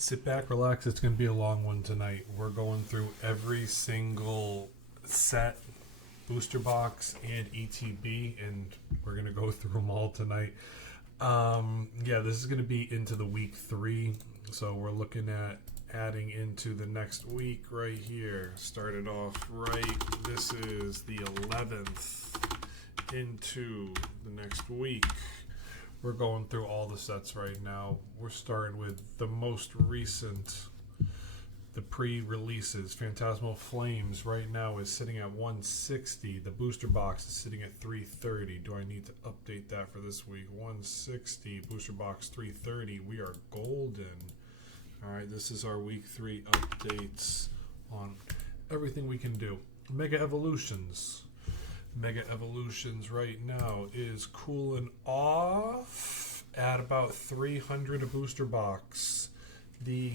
Sit back, relax. It's going to be a long one tonight. We're going through every single set, booster box, and ETB, and we're going to go through them all tonight. Yeah, this is going to be into the week 3, so we're looking at adding into the next week right here. Started off right. This is the 11th into the next week. We're going through all the sets right now. We're starting with the most recent, the pre-releases. Phantasmal Flames right now is sitting at 160. The booster box is sitting at 330. Do I need to update that for this week? 160, booster box 330. We are golden. All right, this is our week 3 updates on everything we can do. Mega Evolutions. Mega Evolutions right now is cooling off at about 300 a booster box. The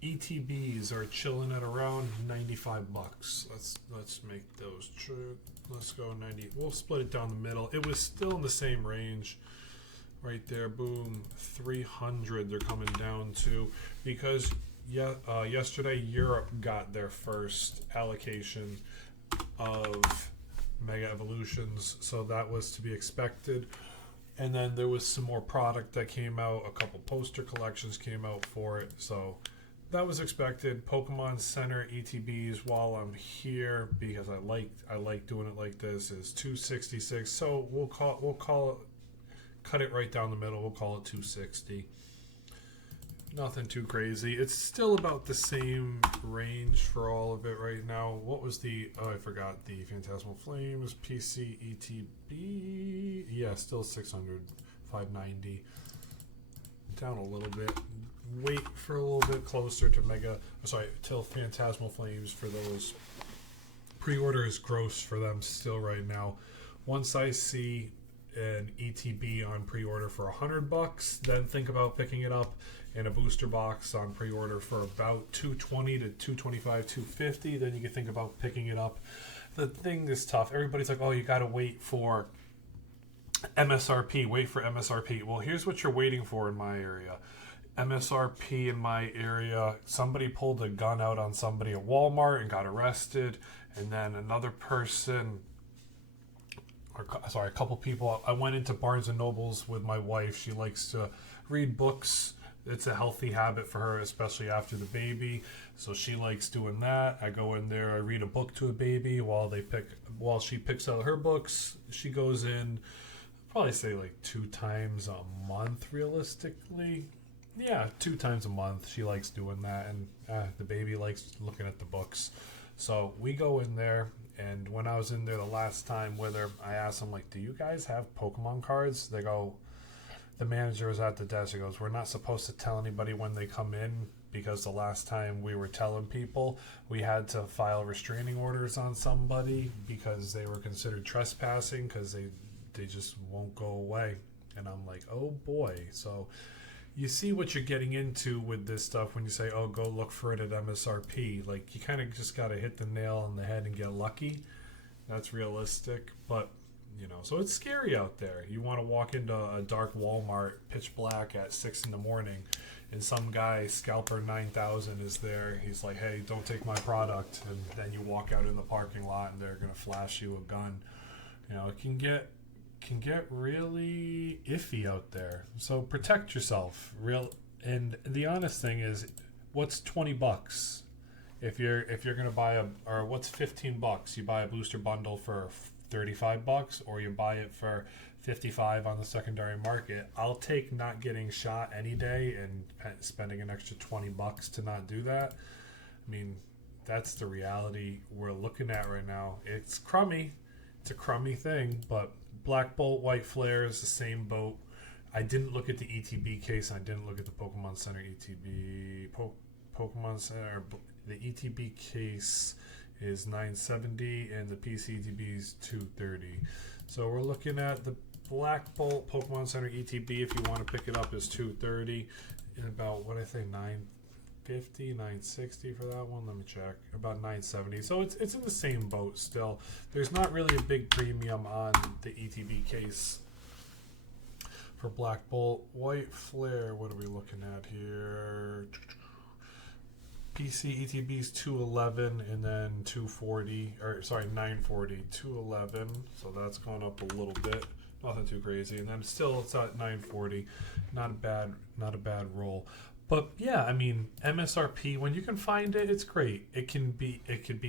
ETBs are chilling at around 95 bucks. Let's make those true. Let's go 90. We'll split it down the middle. It was still in the same range right there. Boom, 300 they're coming down to, because yesterday Europe got their first allocation of Mega Evolutions, so that was to be expected. And then there was some more product that came out. A couple poster collections came out for it, so that was expected. Pokemon Center ETBs, while I'm here, because I like doing it like this, is 266. So we'll call it, cut it right down the middle. We'll call it 260. Nothing too crazy. It's still about the same range for all of it right now. What was the... Oh, I forgot. The Phantasmal Flames, PC, ETB. Yeah, still 600, 590. Down a little bit. Wait for a little bit closer to till Phantasmal Flames for those. Pre-order is gross for them still right now. Once I see an ETB on pre-order for $100, then think about picking it up. And a booster box on pre-order for about $220 to $225, $250, then you can think about picking it up. The thing is tough. Everybody's like, oh, you got to wait for MSRP. Wait for MSRP. Well, here's what you're waiting for in my area. MSRP in my area, somebody pulled a gun out on somebody at Walmart and got arrested. And then another person... a couple people. I went into Barnes & Noble's with my wife. She likes to read books. It's a healthy habit for her, especially after the baby. So she likes doing that. I go in there, I read a book to a baby while she picks out her books. She goes in, probably say like 2 times a month, realistically. Yeah, 2 times a month. She likes doing that, and the baby likes looking at the books. So we go in there, and when I was in there the last time with her, I asked them, like, do you guys have Pokemon cards? They go... The manager was at the desk. He goes, we're not supposed to tell anybody when they come in, because the last time we were telling people, we had to file restraining orders on somebody because they were considered trespassing, because they just won't go away. And I'm like, oh boy. So you see what you're getting into with this stuff when you say, oh, go look for it at MSRP. Like, you kind of just got to hit the nail on the head and get lucky. That's realistic, but... so it's scary out there. You want to walk into a dark Walmart, pitch black at 6 in the morning, and some guy, Scalper 9000, is there. He's like, hey, don't take my product. And then you walk out in the parking lot, and they're going to flash you a gun. It can get really iffy out there. So protect yourself. And the honest thing is, what's $20? If you're going to buy or what's $15? You buy a booster bundle for $35, or you buy it for $55 on the secondary market. I'll take not getting shot any day and spending an extra $20 to not do that. I mean, that's the reality we're looking at right now. It's crummy. It's a crummy thing, but Black Bolt, White Flare is the same boat. I didn't look at the ETB case. I didn't look at the Pokemon Center ETB. Pokemon Center, the ETB case is 970 and the PCDB is 230. So we're looking at the Black Bolt Pokemon Center ETB, if you want to pick it up, is 230, and about, what I think, 950, 960 for that one. Let me check. About 970. So it's in the same boat still. There's not really a big premium on the ETB case. For Black Bolt, White Flare, what are we looking at here? PC ETBs 211 and then 240, or sorry, 940, 211. So that's gone up a little bit. Nothing too crazy. And then still it's at 940. Not a bad roll. But yeah, I mean, MSRP, when you can find it, it's great. It could be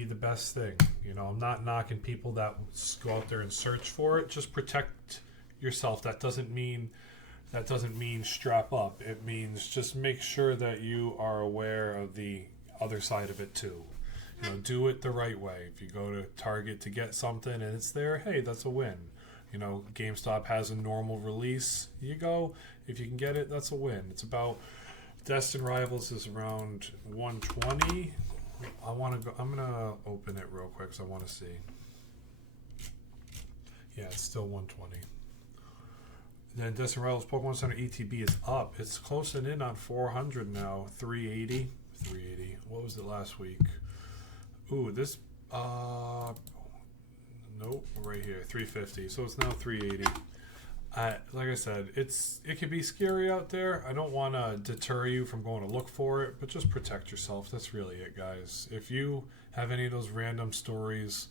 the best thing. You know, I'm not knocking people that go out there and search for it. Just protect yourself. That doesn't mean strap up. It means just make sure that you are aware of the other side of it too. You know, do it the right way. If you go to Target to get something and it's there, hey, that's a win. You know, GameStop has a normal release. You go, if you can get it, that's a win. It's about Destined Rivals is around 120. I'm gonna open it real quick because I want to see. Yeah, it's still 120. Then Destined Rivals Pokemon Center ETB is up. It's closing in on 400 now. 380. 380. What was it last week? Ooh, this nope, right here, 350. So it's now 380. Like I said, it can be scary out there. I don't want to deter you from going to look for it, but just protect yourself. That's really it, guys. If you have any of those random stories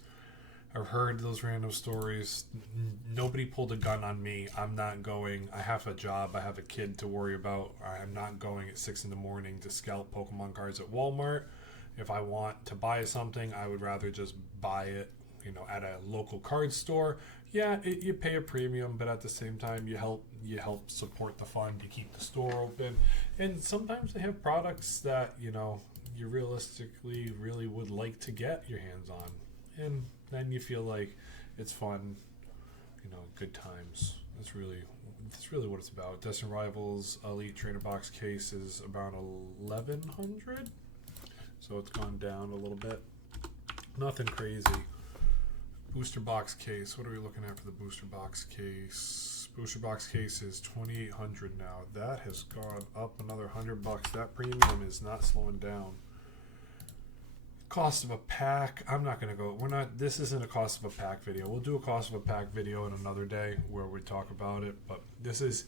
or heard those random stories, nobody pulled a gun on me. I'm not going. I have a job. I have a kid to worry about. I'm not going at 6 in the morning to scalp Pokemon cards at Walmart. If I want to buy something, I would rather just buy it, you know, at a local card store. Yeah, you pay a premium, but at the same time, you help support the fund. You keep the store open, and sometimes they have products that, you know, you realistically really would like to get your hands on, and then you feel like it's fun, you know, good times. That's really what it's about. Destined Rivals Elite Trainer Box case is about 1,100, so it's gone down a little bit. Nothing crazy. Booster box case. What are we looking at for the booster box case? Booster box case is 2,800 now. That has gone up another $100. That premium is not slowing down. Cost of a pack. I'm not going to go. This isn't a cost of a pack video. We'll do a cost of a pack video in another day where we talk about it. But this is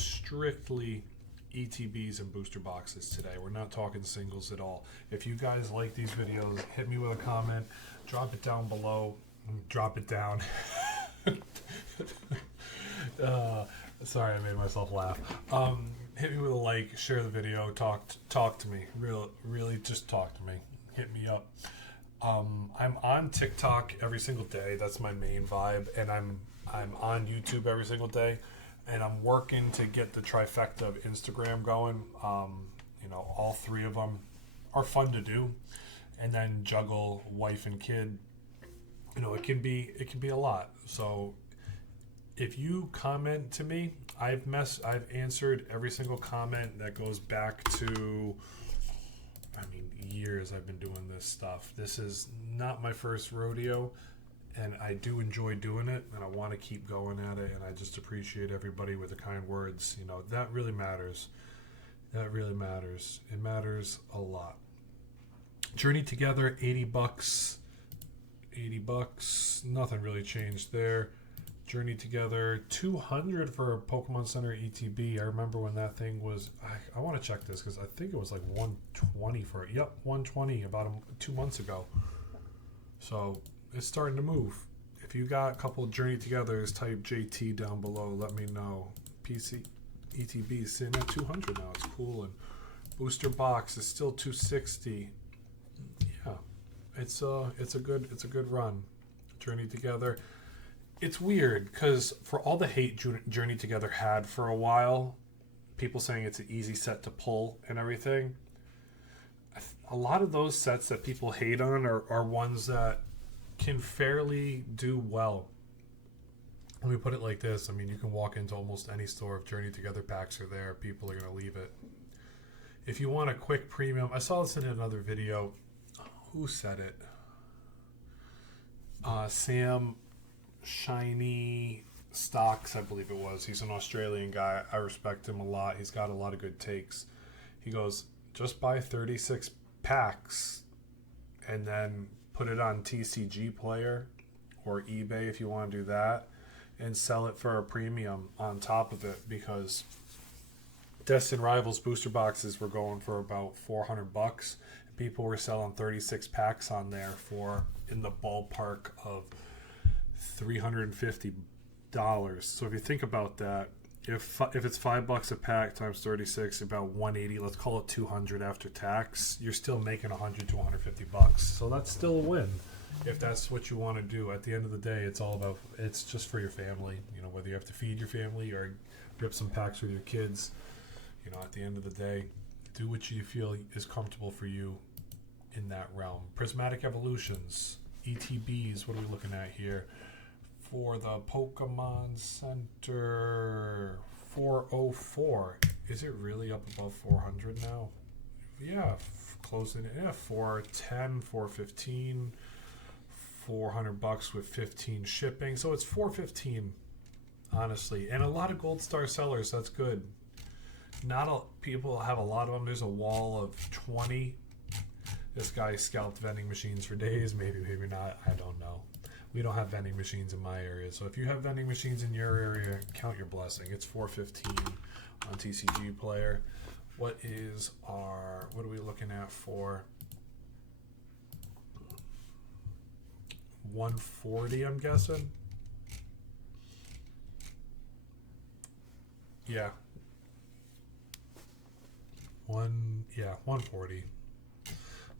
strictly ETBs and booster boxes today. We're not talking singles at all. If you guys like these videos, hit me with a comment. Drop it down below. Drop it down. Sorry, I made myself laugh. Hit me with a like, share the video, talk to me. Really just talk to me. Hit me up. I'm on TikTok every single day. That's my main vibe, and I'm on YouTube every single day, and I'm working to get the trifecta of Instagram going. You know, all three of them are fun to do, and then juggle wife and kid. You know, it can be a lot. So if you comment to me, I've answered every single comment that goes back to, I mean, years I've been doing this stuff. This is not my first rodeo, and I do enjoy doing it, and I want to keep going at it, and I just appreciate everybody with the kind words. You know, that really matters. That really matters. It matters a lot. Journey Together, $80. $80. Nothing really changed there. Journey Together, 200 for a Pokemon Center ETB. I remember when that thing was. I want to check this because I think it was like 120 for it. Yep, 120 about 2 months ago. So it's starting to move. If you got a couple of Journey Togethers, type JT down below. Let me know. PC ETB is sitting at 200 now. It's cool. And booster box is still 260. Yeah. It's a good run. Journey Together. It's weird because for all the hate Journey Together had for a while, people saying it's an easy set to pull and everything, a lot of those sets that people hate on are ones that can fairly do well. Let me put it like this. I mean, you can walk into almost any store. If Journey Together packs are there, people are going to leave it. If you want a quick premium, I saw this in another video. Who said it? Sam Shiny Stocks, I believe it was. He's an Australian guy. I respect him a lot. He's got a lot of good takes. He goes, just buy 36 packs and then put it on TCG Player or eBay if you want to do that, and sell it for a premium on top of it, because Destined Rivals booster boxes were going for about $400. People were selling 36 packs on there for in the ballpark of $350. So if you think about that, if it's $5 a pack times 36, about 180, let's call it 200 after tax, you're still making 100 to 150 bucks. So that's still a win. If that's what you want to do, at the end of the day, it's just for your family. You know, whether you have to feed your family or rip some packs with your kids, you know, at the end of the day, do what you feel is comfortable for you in that realm. Prismatic Evolutions, ETBs, what are we looking at here? For the Pokemon Center, 404. Is it really up above 400 now? Yeah, closing it. Yeah, 410, 415, $400 with 15 shipping. So it's 415, honestly. And a lot of gold star sellers. That's good. People have a lot of them. There's a wall of 20. This guy scalped vending machines for days. Maybe not. I don't know. We don't have vending machines in my area. So if you have vending machines in your area, count your blessing. It's 415 on TCG Player. What are we looking at for 140, I'm guessing? Yeah. 140.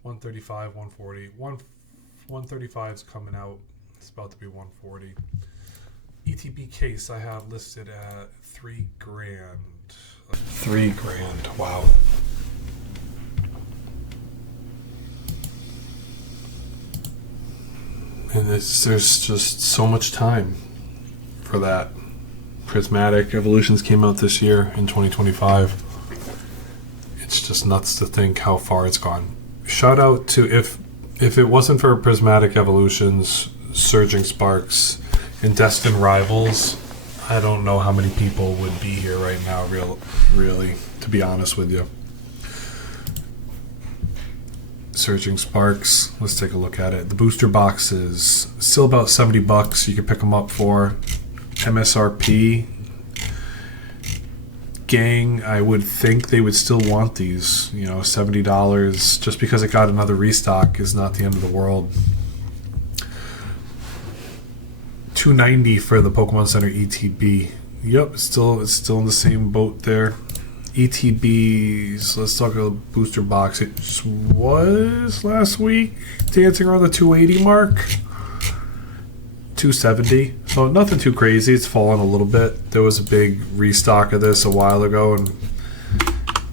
135, 140. 135 is coming out. It's about to be 140. ETB case I have listed at $3,000. $3,000. Wow. And there's just so much time for that. Prismatic Evolutions came out this year in 2025. It's just nuts to think how far it's gone. Shout out to if it wasn't for Prismatic Evolutions, Surging Sparks, and Destined Rivals, I don't know how many people would be here right now, really, to be honest with you. Surging Sparks, let's take a look at it. The booster boxes, still about $70 you can pick them up for. MSRP. Gang, I would think they would still want these, you know, $70. Just because it got another restock is not the end of the world. $290 for the Pokemon Center ETB. Yep, it's still in the same boat there. ETBs, let's talk about booster box. It was last week dancing around the 280 mark. 270, so nothing too crazy. It's fallen a little bit. There was a big restock of this a while ago, and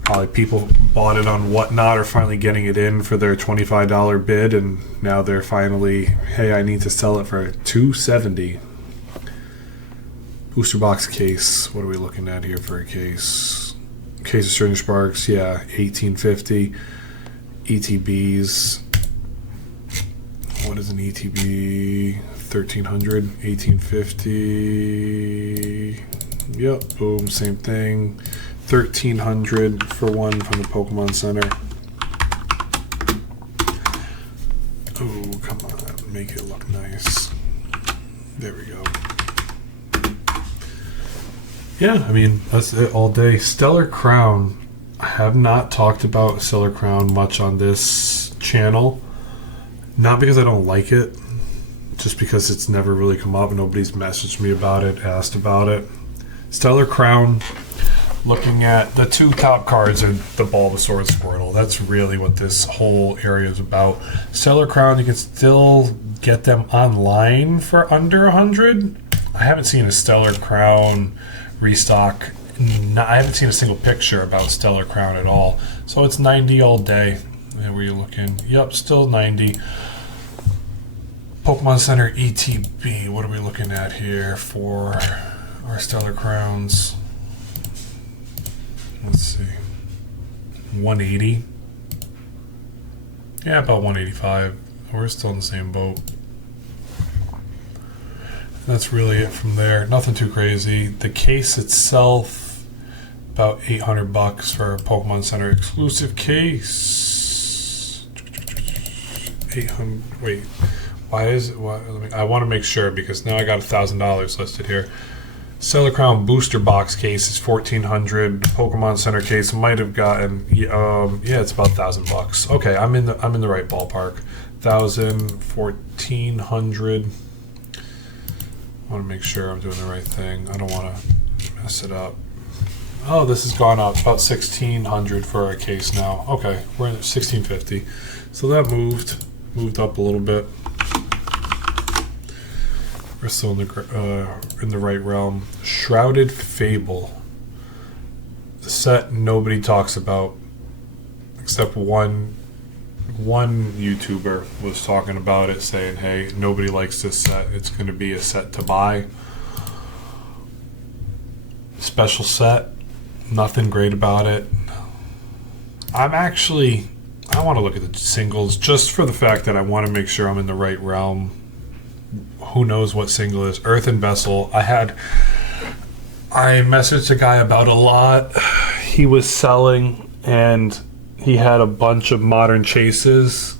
probably people bought it on Whatnot or finally getting it in for their $25 bid, and now they're finally, hey, I need to sell it for $270. Booster box case, what are we looking at here for a case? Case of Surging Sparks, yeah, $18.50. ETBs, what is an ETB? $1,300, $18.50. Yep, boom, same thing. $1,300 for one from the Pokemon Center. Oh, come on, make it look nice. There we go. Yeah, I mean, that's it all day. Stellar Crown. I have not talked about Stellar Crown much on this channel. Not because I don't like it, just because it's never really come up. Nobody's messaged me about it, asked about it. Stellar Crown, looking at the two top cards are the Bulbasaur and Squirtle. That's really what this whole area is about. Stellar Crown, you can still get them online for under 100. I haven't seen a Stellar Crown restock. I haven't seen a single picture about Stellar Crown at all. So it's 90 all day. Where are you looking? Yep, still 90. Pokemon Center ETB, what are we looking at here for our Stellar Crowns? Let's see. 180. Yeah, about 185. We're still in the same boat. That's really it from there. Nothing too crazy. The case itself, about $800 for a Pokemon Center exclusive case. 800. Wait. Why is it? I want to make sure because now I got $1,000 listed here. Stellar Crown booster box case is $1,400. Pokemon Center case might have gotten yeah, it's about $1,000. Okay, I'm in the right ballpark. 1,000, 1,400. I want to make sure I'm doing the right thing. I don't want to mess it up. Oh, this has gone up about 1,600 for a case now. Okay, we're at 1,650. So that moved up a little bit. We're still in the right realm. Shrouded Fable. The set nobody talks about, except one YouTuber was talking about it, saying, "Hey, nobody likes this set. It's going to be a set to buy. Special set. Nothing great about it." I want to look at the singles just for the fact that I want to make sure I'm in the right realm. Who knows what single is? Earthen Vessel. I messaged a guy about a lot he was selling, and he had a bunch of modern chases,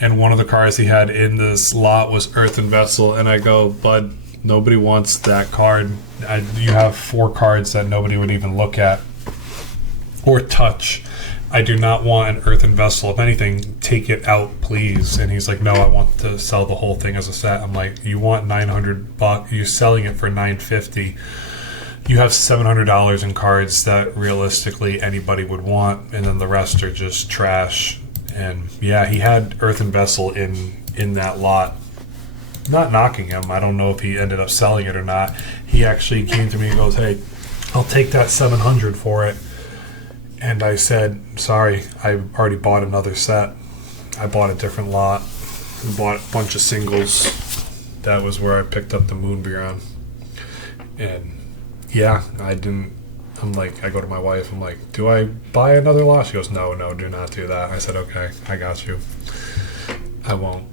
and one of the cards he had in this lot was Earthen Vessel, and I go, "Bud, nobody wants that card. You have 4 cards that nobody would even look at or touch. I do not want an Earthen Vessel. If anything, take it out, please." And he's like, "No, I want to sell the whole thing as a set." I'm like, "You want $900? You're selling it for $950. You have $700 in cards that realistically anybody would want, and then the rest are just trash." And yeah, he had Earthen Vessel in that lot. Not knocking him. I don't know if he ended up selling it or not. He actually came to me and goes, "Hey, I'll take that $700 for it." And I said, "Sorry, I already bought another set. I bought a different lot. I bought a bunch of singles." That was where I picked up the Moonberon. And yeah, I didn't. I'm like, I go to my wife. I'm like, "Do I buy another lot?" She goes, No, do not do that." I said, "Okay, I got you. I won't."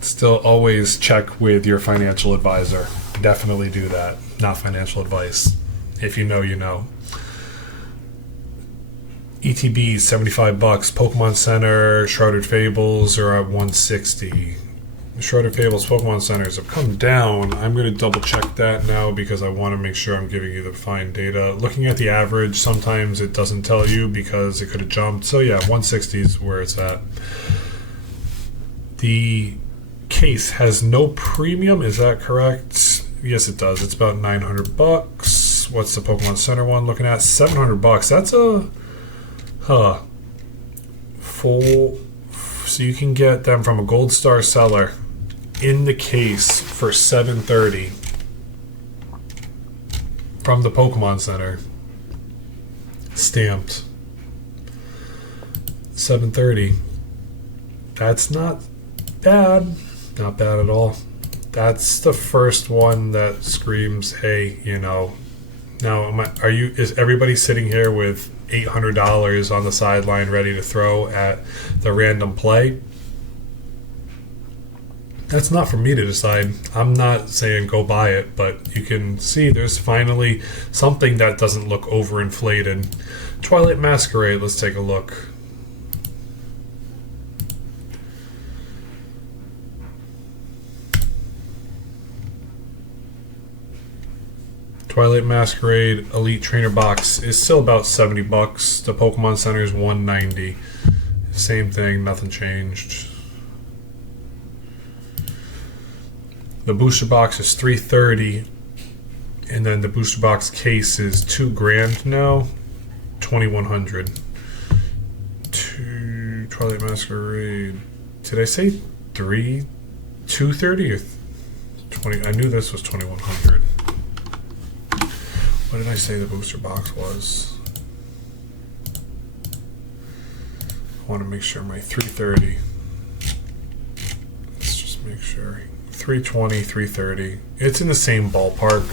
Still, always check with your financial advisor. Definitely do that. Not financial advice. If you know, you know. ETBs, $75. Pokemon Center, Shrouded Fables are at $160. Shrouded Fables, Pokemon Centers have come down. I'm going to double check that now because I want to make sure I'm giving you the fine data. Looking at the average, sometimes it doesn't tell you because it could have jumped. So yeah, 160 is where it's at. The case has no premium, is that correct? Yes, it does. It's about $900. What's the Pokemon Center one looking at? $700. That's a full. So you can get them from a Gold Star seller in the case for $730 from the Pokemon Center, stamped. $730. That's not bad. Not bad at all. That's the first one that screams, "Hey, you know." Now, is everybody sitting here with $800 on the sideline ready to throw at the random play? That's not for me to decide. I'm not saying go buy it, but you can see there's finally something that doesn't look overinflated. Twilight Masquerade, let's take a look. Twilight Masquerade Elite Trainer Box is still about $70. The Pokemon Center is $190. Same thing, nothing changed. The booster box is $330, and then the booster box case is $2,000 now, $2,100. Twilight Masquerade. Did I say $230 or 20? I knew this was $2,100. What did I say the booster box was? I want to make sure my $330. Let's just make sure. $320, $330. It's in the same ballpark.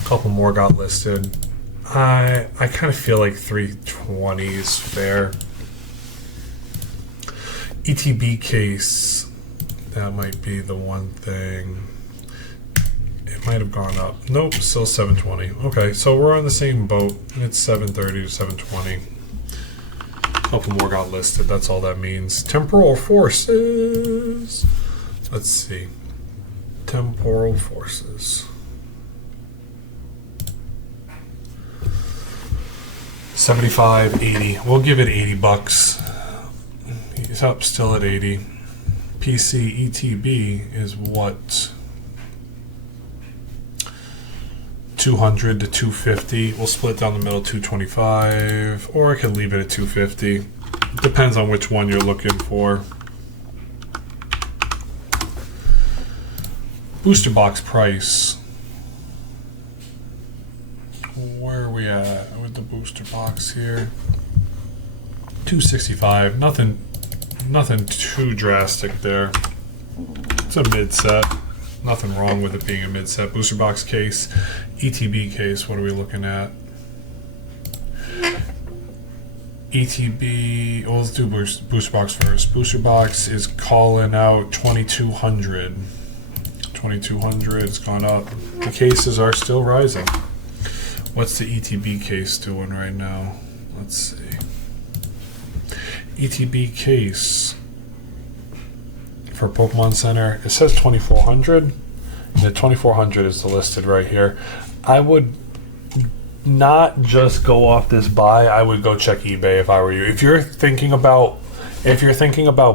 A couple more got listed. I kind of feel like $320 is fair. ETB case. That might be the one thing. Might have gone up. Nope, still $720. Okay, so we're on the same boat. It's $730 to $720. A couple more got listed. That's all that means. Temporal Forces. Let's see. Temporal Forces. 75, 80. We'll give it 80 bucks. He's up still at 80. PC ETB is what? 200 to 250. We'll split down the middle 225, or I could leave it at 250. Depends on which one you're looking for. Booster box price. Where are we at with the booster box here? 265. Nothing too drastic there. It's a mid set. Nothing wrong with it being a mid set. Booster box case, ETB case. What are we looking at? ETB. Well, let's do booster box first. Booster box is calling out 2200. 2200. It's gone up. The cases are still rising. What's the ETB case doing right now? Let's see. ETB case for Pokemon Center, it says 2400. The 2400 is the listed right here. I would not just go off this buy. I would go check eBay if I were you. If you're thinking about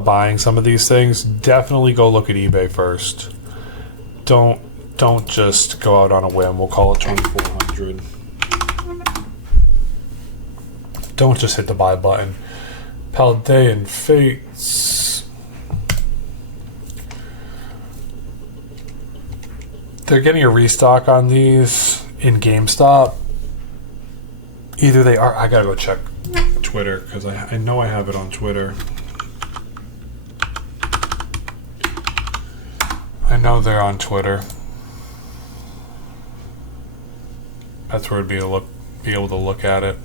buying some of these things, definitely go look at eBay first. Don't just go out on a whim. We'll call it 2400. Don't just hit the buy button. Paldean Fates. They're getting a restock on these in GameStop. Either they are. I gotta go check Twitter because I know I have it on Twitter. I know they're on Twitter. That's where I'd be able to look at it.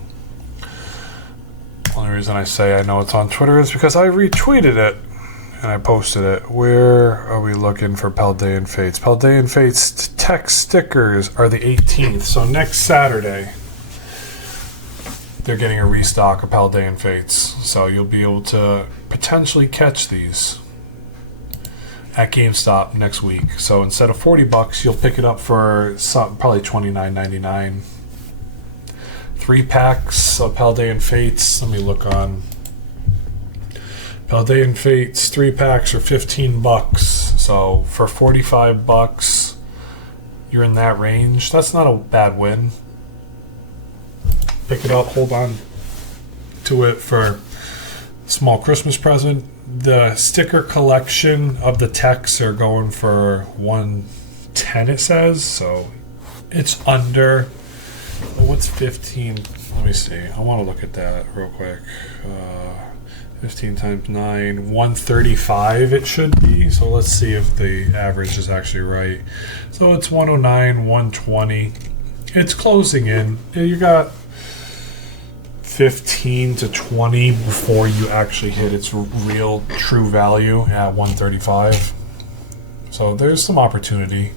Only reason I say I know it's on Twitter is because I retweeted it and I posted it. Where are we looking for Paldean Fates? Paldean Fates tech stickers are the 18th, so next Saturday they're getting a restock of Paldean Fates, so you'll be able to potentially catch these at GameStop next week. So instead of 40 bucks, you'll pick it up for probably $29.99. 3 packs of Paldean Fates. Let me look on Paldean Fates. 3 packs are 15 bucks. So for 45 bucks, you're in that range. That's not a bad win. Pick it up, hold on to it for a small Christmas present. The sticker collection of the techs are going for $110, it says. So it's under. What's 15? Let me see. I want to look at that real quick. 15 times 9, 135 it should be. So let's see if the average is actually right. So it's 109, 120. It's closing in. You got 15 to 20 before you actually hit its real true value at 135. So there's some opportunity,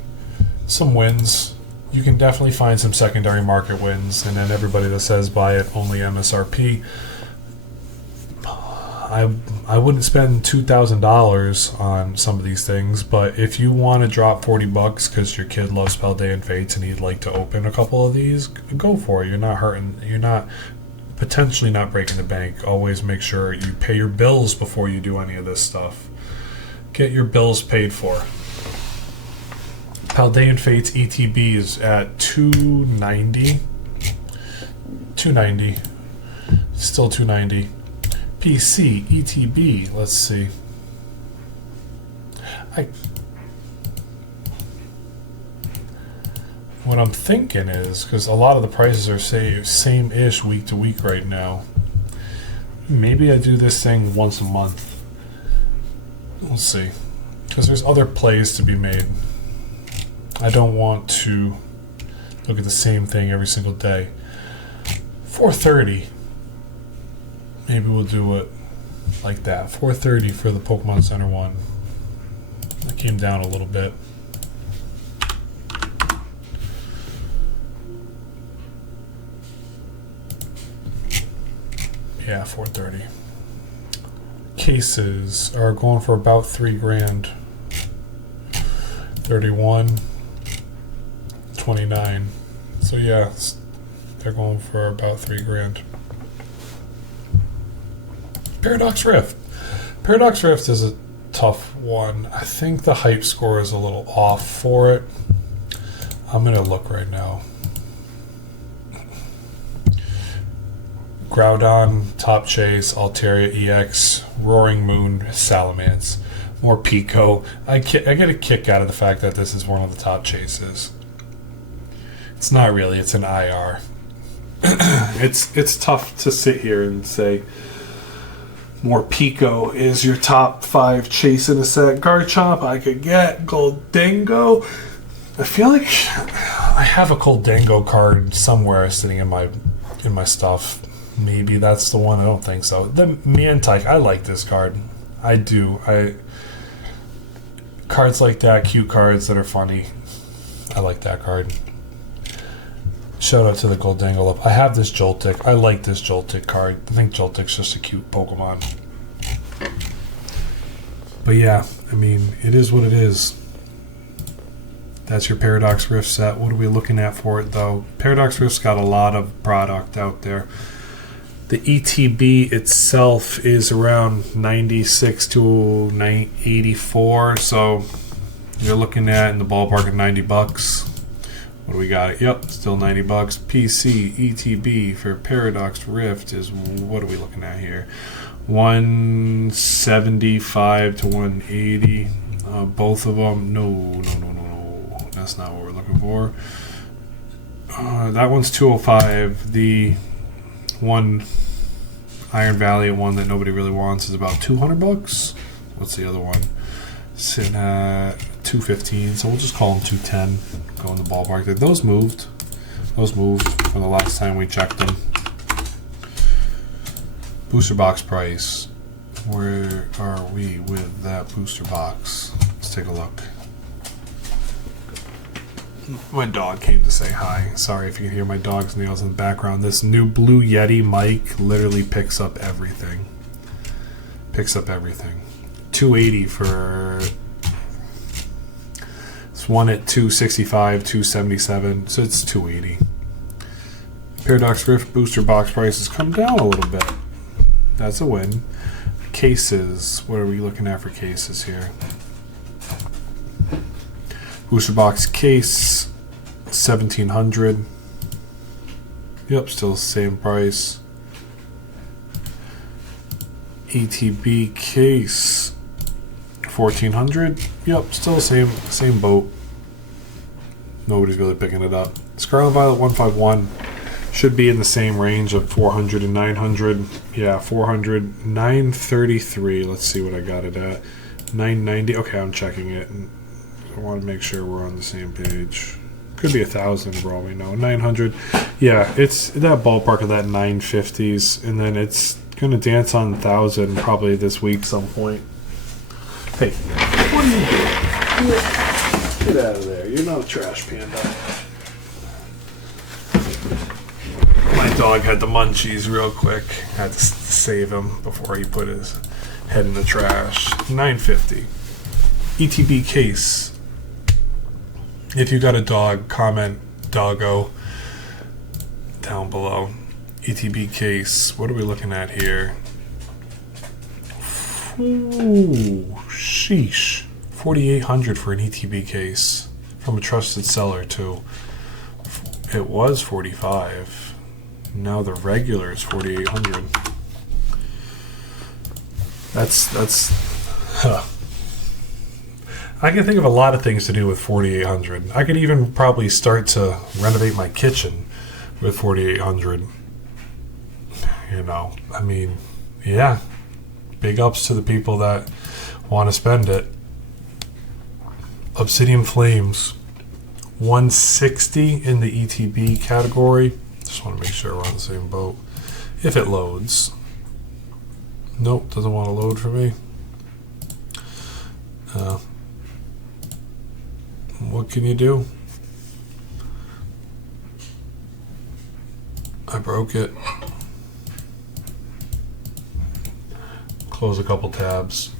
some wins. You can definitely find some secondary market wins, and then everybody that says buy it only MSRP. I wouldn't spend $2,000 on some of these things, but if you want to drop 40 bucks because your kid loves Paldean Fates and he'd like to open a couple of these, go for it. You're not hurting. You're not potentially not breaking the bank. Always make sure you pay your bills before you do any of this stuff. Get your bills paid for. Paldean Fates ETBs at 290. 290. Still 290. PC ETB. Let's see. What I'm thinking is, because a lot of the prices are same-ish week to week right now, maybe I do this thing once a month. We'll see. Because there's other plays to be made. I don't want to look at the same thing every single day. 430. Maybe we'll do it like that. 430 for the Pokemon Center one. That came down a little bit. Yeah, 430. Cases are going for about $3,000. 31, 29. So yeah, they're going for about $3,000. Paradox Rift. Paradox Rift is a tough one. I think the hype score is a little off for it. I'm going to look right now. Groudon, Top Chase, Altaria EX, Roaring Moon, Salamence. More Pico. I get a kick out of the fact that this is one of the top chases. It's not really, it's an IR. It's tough to sit here and say Morpeko is your top 5 chase in a set. Garchomp I could get. Goldango. I feel like I have a Goldango card somewhere sitting in my stuff. Maybe that's the one. I don't think so. The Mantike, I like this card. I do. Cards like that, cute cards that are funny. I like that card. Shout out to the Goldango. I have this Joltik. I like this Joltik card. I think Joltik's just a cute Pokemon. But yeah, I mean, it is what it is. That's your Paradox Rift set. What are we looking at for it, though? Paradox Rift's got a lot of product out there. The ETB itself is around 96 to 84, so you're looking at in the ballpark of $90. What do we got? Yep, still $90. PC ETB for Paradox Rift is, what are we looking at here? 175 to 180. Both of them. No. That's not what we're looking for. That one's 205. The one Iron Valley one that nobody really wants is about $200. What's the other one? Sitting at 215. So we'll just call them 210. Go in the ballpark there. Those moved. From the last time we checked them. Booster box price. Where are we with that booster box? Let's take a look. My dog came to say hi. Sorry if you can hear my dog's nails in the background. This new Blue Yeti mic literally picks up everything. 280 for... It's one at 265, 277, so it's 280. Paradox Rift booster box prices come down a little bit. That's a win. Cases. What are we looking at for cases here? Booster box case, 1,700. Yep, still the same price. ETB case, 1,400. Yep, still the same boat. Nobody's really picking it up. Scarlet Violet 151 should be in the same range of 400 and 900. Yeah, 400, 933. Let's see what I got it at. 990. Okay, I'm checking it. I want to make sure we're on the same page. Could be 1,000 for all we know. 900. Yeah, it's that ballpark of that 950s, and then it's gonna dance on 1,000 probably this week some point. Hey, what are you doing? Get out of there. You're not a trash panda. My dog had the munchies real quick. I had to save him before he put his head in the trash. 950. ETB case. If you got a dog, comment doggo down below. ETB case. What are we looking at here? Ooh, sheesh. 4,800 for an ETB case from a trusted seller too. It was 45. Now the regular is 4,800. That's. Huh. I can think of a lot of things to do with 4,800. I could even probably start to renovate my kitchen with 4,800. You know, I mean, yeah. Big ups to the people that want to spend it. Obsidian Flames, 160 in the ETB category. Just want to make sure we're on the same boat. If it loads. Nope, doesn't want to load for me. What can you do? I broke it. Close a couple tabs.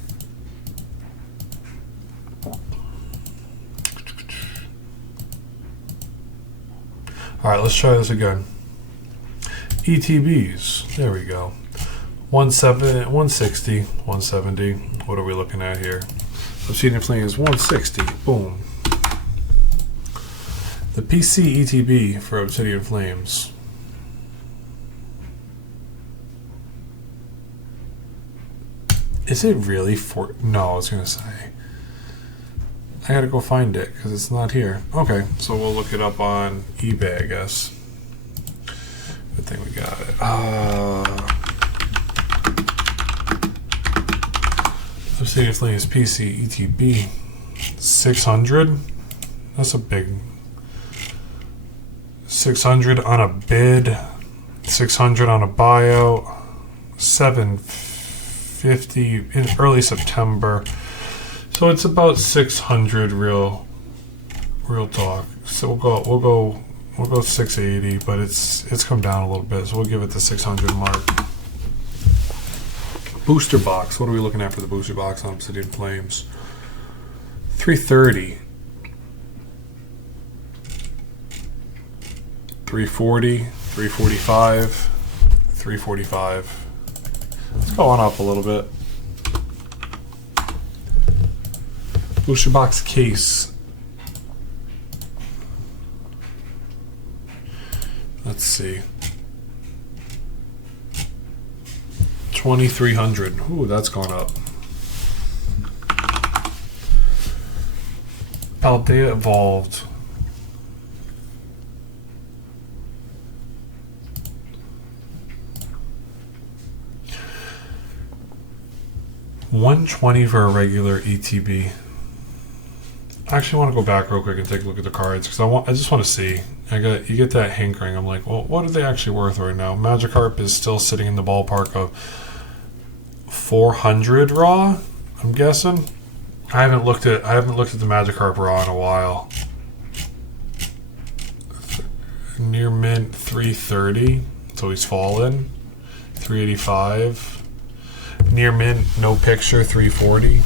All right, let's try this again. ETBs, there we go. 160, 170. What are we looking at here? Obsidian Flames 160. Boom. The PC ETB for Obsidian Flames. Is it really for? No, I was gonna say. I gotta go find it because it's not here. Okay, so we'll look it up on eBay, I guess. Good thing we got it. Obsidian Flames PC ETB 600. That's a big 600 on a bid, 600 on a buyout, 750 in early September. So it's about 600 real talk. So we'll go 680, but it's come down a little bit. So we'll give it the 600 mark. Booster box. What are we looking at for the booster box on Obsidian Flames? 330. 340, 345, 345. It's going up a little bit. Booster box case. Let's see. 2,300. Ooh, that's gone up. Paldea Evolved. $120 for a regular ETB. I actually want to go back real quick and take a look at the cards because I just want to see. You get that hankering. I'm like, well, what are they actually worth right now? Magikarp is still sitting in the ballpark of 400 raw. I'm guessing. I haven't looked at the Magikarp raw in a while. Near mint 330, so he's fallen. 385. Near mint, no picture, 340.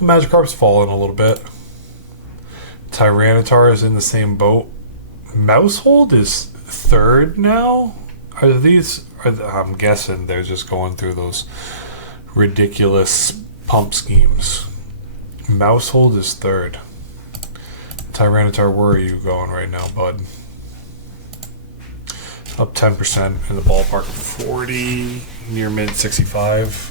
Magikarp's fallen a little bit. Tyranitar is in the same boat. Mousehold is third now. I'm guessing they're just going through those ridiculous pump schemes. Mousehold is third. Tyranitar, where are you going right now, bud? Up 10% in the ballpark of 40, near mid 65.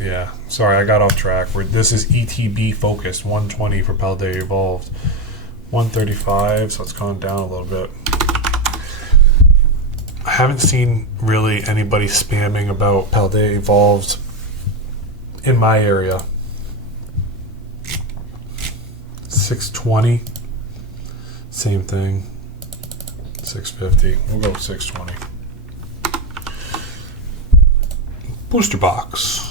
Yeah, sorry, I got off track. This is ETB focused. 120 for Paldea Evolved. 135, so it's gone down a little bit. I haven't seen really anybody spamming about Paldea Evolved in my area. 620, same thing. 650. We'll go 620. Booster box.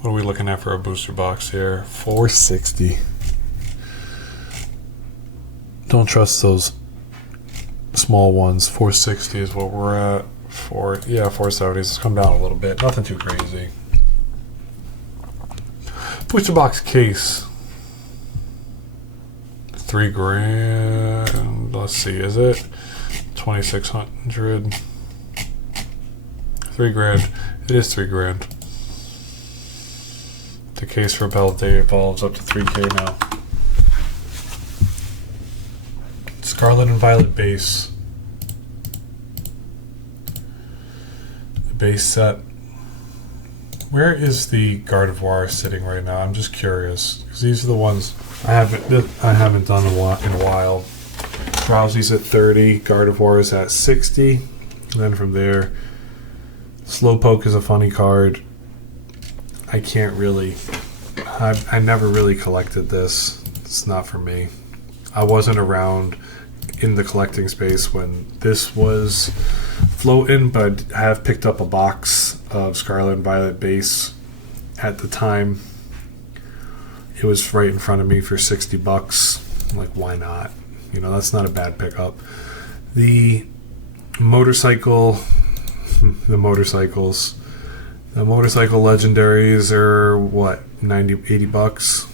What are we looking at for a booster box here? 460. Don't trust those small ones. 460 is what we're at. 470s. It's come down a little bit. Nothing too crazy. Booster box case. $3,000. Let's see, is it 2,600? $3,000. It is $3,000. The case for Paldea Evolves up to $3,000 now. Scarlet and Violet base. The base set. Where is the Gardevoir sitting right now? I'm just curious because these are the ones I haven't done in a while. Drowsy's at 30. Gardevoir is at 60. And then from there, Slowpoke is a funny card. I can't really. I never really collected this. It's not for me. I wasn't around in the collecting space when this was floating, but I have picked up a box of Scarlet and Violet base at the time. It was right in front of me for $60. I'm like, why not? You know, that's not a bad pickup. The motorcycle legendaries are what, $80?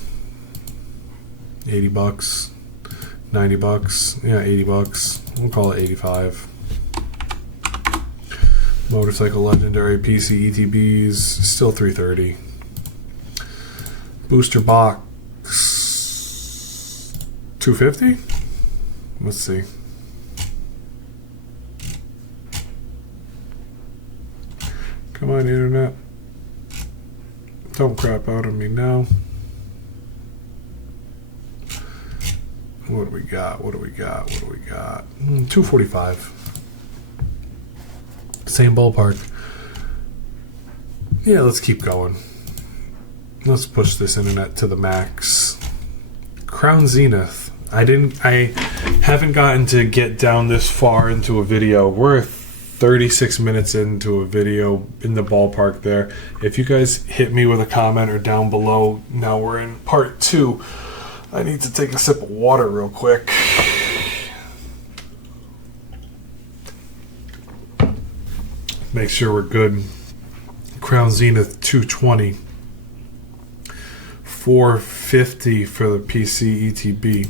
$80. 90 bucks. Yeah, 80 bucks. We'll call it 85. Motorcycle Legendary PC ETBs, still 330. Booster box, 250? Let's see. Come on, internet. Don't crap out on me now. What do we got? What do we got? What do we got? 245. Same ballpark. Yeah, let's keep going. Let's push this internet to the max. Crown Zenith. I haven't gotten to get down this far into a video. We're 36 minutes into a video in the ballpark there. If you guys hit me with a comment or down below, now we're in part 2. I need to take a sip of water real quick. Make sure we're good. Crown Zenith 220. 450 for the PC ETB.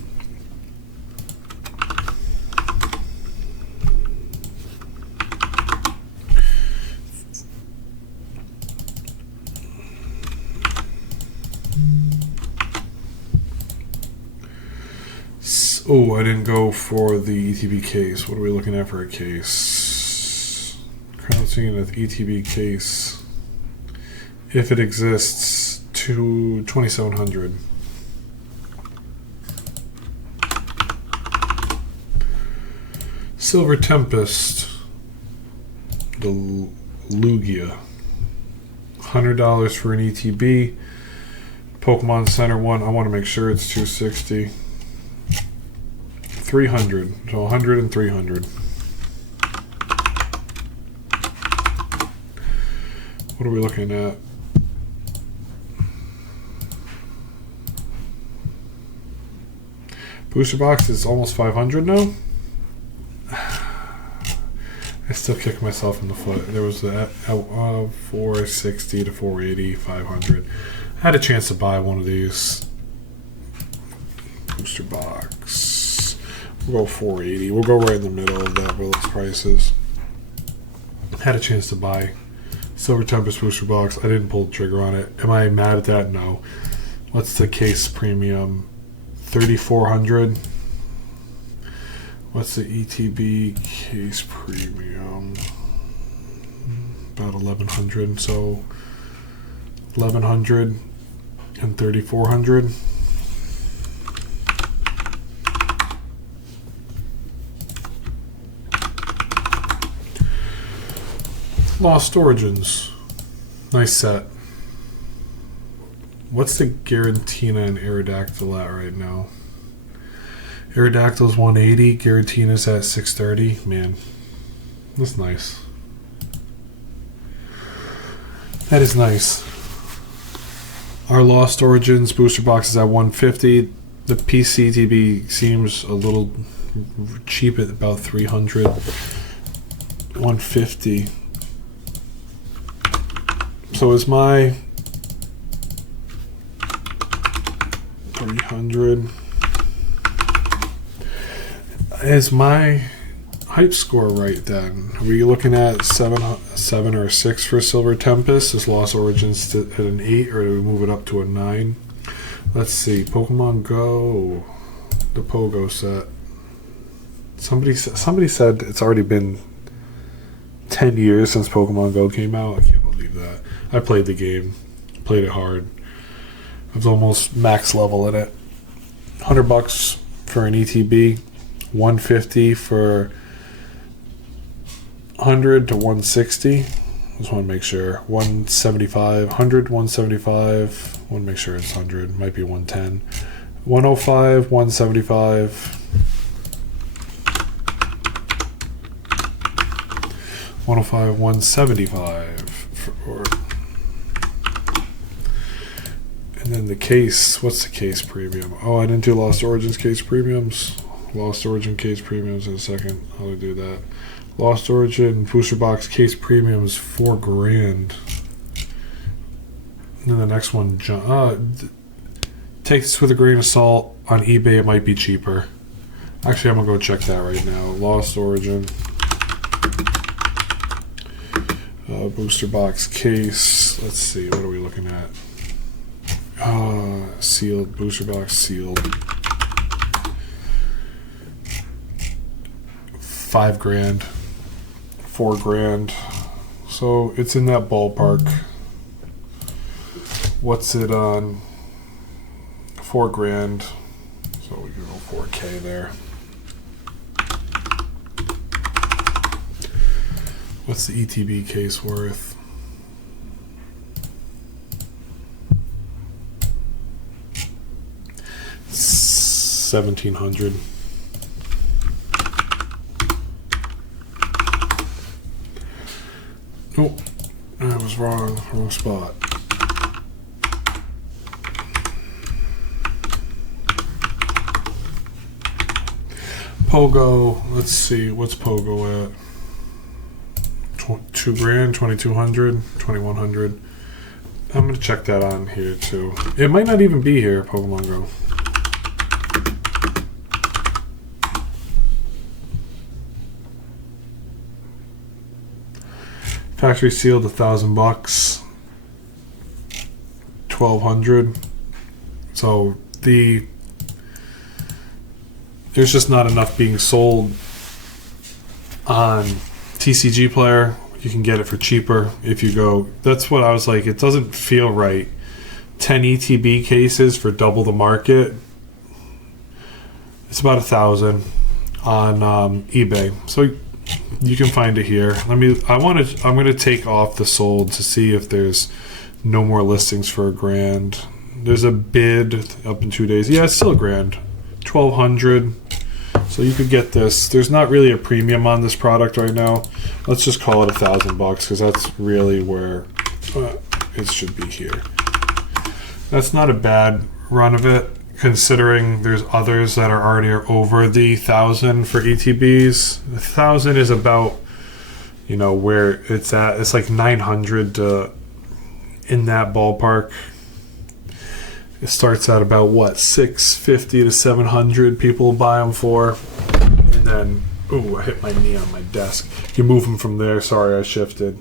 Oh, I didn't go for the ETB case. What are we looking at for a case? Crown Zenith ETB case. If it exists, to 2700. Silver Tempest. The Lugia. $100 for an ETB. Pokemon Center 1. I want to make sure it's 260. 300. So 100 and 300. What are we looking at? Booster box is almost 500 now. I still kick myself in the foot. There was that 460 to 480, 500. I had a chance to buy one of these. Booster box. We'll go 480. We'll go right in the middle of that with those prices. Had a chance to buy Silver Tempest booster box. I didn't pull the trigger on it. Am I mad at that? No. What's the case premium? 3,400. What's the ETB case premium? About 1,100. So 1,100 and 3,400. Lost Origins. Nice set. What's the Giratina and Aerodactyl at right now? Aerodactyl's 180, Giratina's at 630. Man, that's nice. That is nice. Our Lost Origins booster box is at 150. The PCTB seems a little cheap at about 300. 150. So is my 300. Is my hype score right then? Are we looking at 7 or 6 for Silver Tempest? Is Lost Origins at an 8, or do we move it up to a 9? Let's see. Pokemon Go, the Pogo set. Somebody said it's already been 10 years since Pokemon Go came out. I can't believe that. I played the game, played it hard. I was almost max level in it. $100 for an ETB, 150 for 100 to 160. Just want to make sure. 175, 100, 175. Want to make sure it's 100. Might be 110. 105, 175. 105, 175. And then the case, what's the case premium? Oh, I didn't do Lost Origins case premiums. Lost Origin case premiums in a second. How do I do that? Lost Origin booster box case premiums, $4,000. And then the next one, take this with a grain of salt. On eBay, it might be cheaper. Actually, I'm gonna go check that right now. Lost Origin. Booster box case. Let's see. What are we looking at? Sealed. Booster box sealed. $5,000. $4,000. So it's in that ballpark. What's it on? $4,000. So we can go 4K there. What's the ETB case worth? $1,700. Oh, I was wrong spot. Pogo, let's see, what's Pogo at? $2,000, $2,200, $2,100. I'm gonna check that on here too. It might not even be here, Pokemon Go. Factory sealed, $1,000, $1,200. So there's just not enough being sold on TCG Player. You can get it for cheaper if you go. That's what I was like. It doesn't feel right. 10 ETB cases for double the market. It's about $1,000 on eBay. So you can find it here. I'm going to take off the sold to see if there's no more listings for $1,000. There's a bid up in 2 days. Yeah, it's still $1,000. $1,200. So you could get this. There's not really a premium on this product right now. Let's just call it $1,000 because that's really where it should be here. That's not a bad run of it, considering there's others that are already over the 1,000 for ETBs. 1,000 is about, where it's at. It's like 900 in that ballpark. It starts at about what, 650 to 700 people buy them for, and then I hit my knee on my desk. You move them from there. Sorry, I shifted.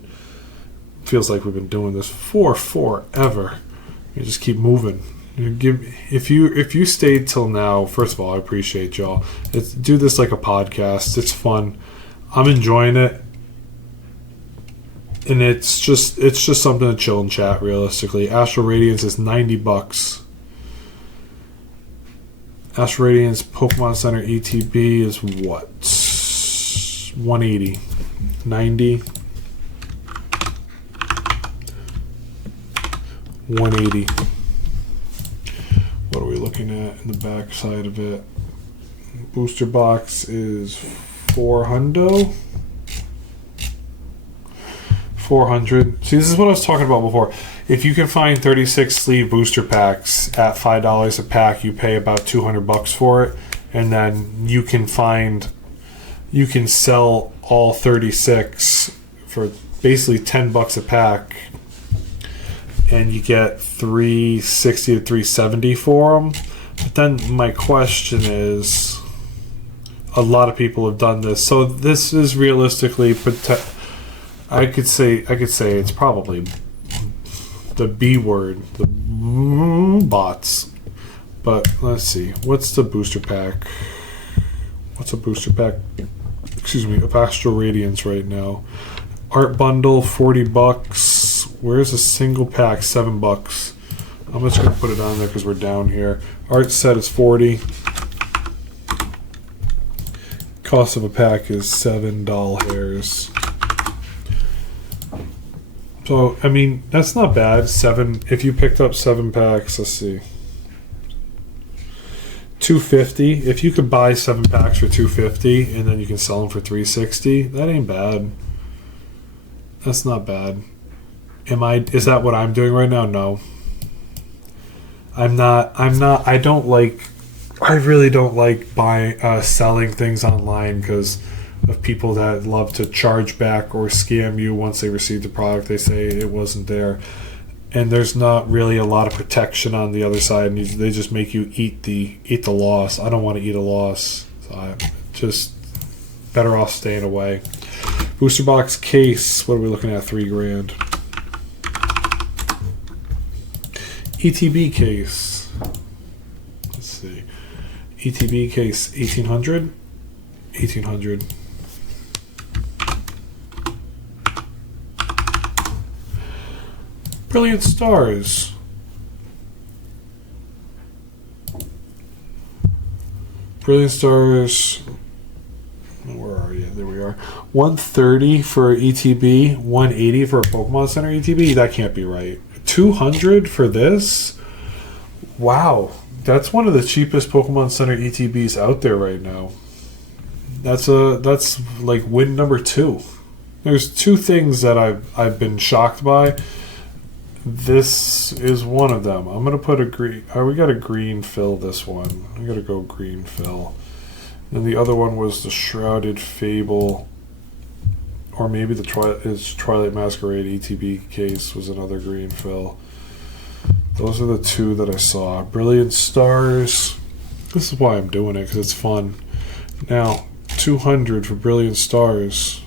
Feels like we've been doing this for forever. You just keep moving. If you stayed till now, first of all, I appreciate y'all. Do this like a podcast. It's fun. I'm enjoying it. And it's just something to chill and chat realistically. Astral Radiance is $90. Astral Radiance Pokemon Center ETB is what? 180. 90. 180. What are we looking at in the back side of it? Booster box is $400. 400. See, this is what I was talking about before. If you can find 36 sleeve booster packs at $5 a pack, you pay about $200 for it, and then you can sell all 36 for basically $10 a pack, and you get $360 to $370 for them. But then my question is, a lot of people have done this, so this is realistically I could say it's probably the B word, the bots. But let's see, what's the booster pack? What's a booster pack? Excuse me, of Astral Radiance right now. Art bundle $40. Where's a single pack? $7. I'm just gonna put it on there because we're down here. Art set is $40. Cost of a pack is $7. So, I mean, that's not bad. If you picked up 7 packs, let's see. $250. If you could buy 7 packs for $250 and then you can sell them for $360, that ain't bad. That's not bad. Is that what I'm doing right now? No. I really don't like selling things online because of people that love to charge back or scam you once they receive the product. They say it wasn't there, and there's not really a lot of protection on the other side, and they just make you eat the loss. I don't want to eat a loss, Just better off staying away. Booster box case. What are we looking at? $3,000. ETB case. Let's see. ETB case 1800. 1800. Brilliant Stars. Brilliant Stars. Where are you? There we are. 130 for ETB, 180 for a Pokemon Center ETB. That can't be right. 200 for this? Wow. That's one of the cheapest Pokemon Center ETBs out there right now. That's like win number 2. There's 2 things that I've been shocked by. This is one of them. I'm gonna put a green. We got a green fill. This one. I gotta go green fill. And the other one was the Shrouded Fable, or maybe the Twilight Masquerade ETB case was another green fill. Those are the 2 that I saw. Brilliant Stars. This is why I'm doing it, because it's fun. Now, 200 for Brilliant Stars.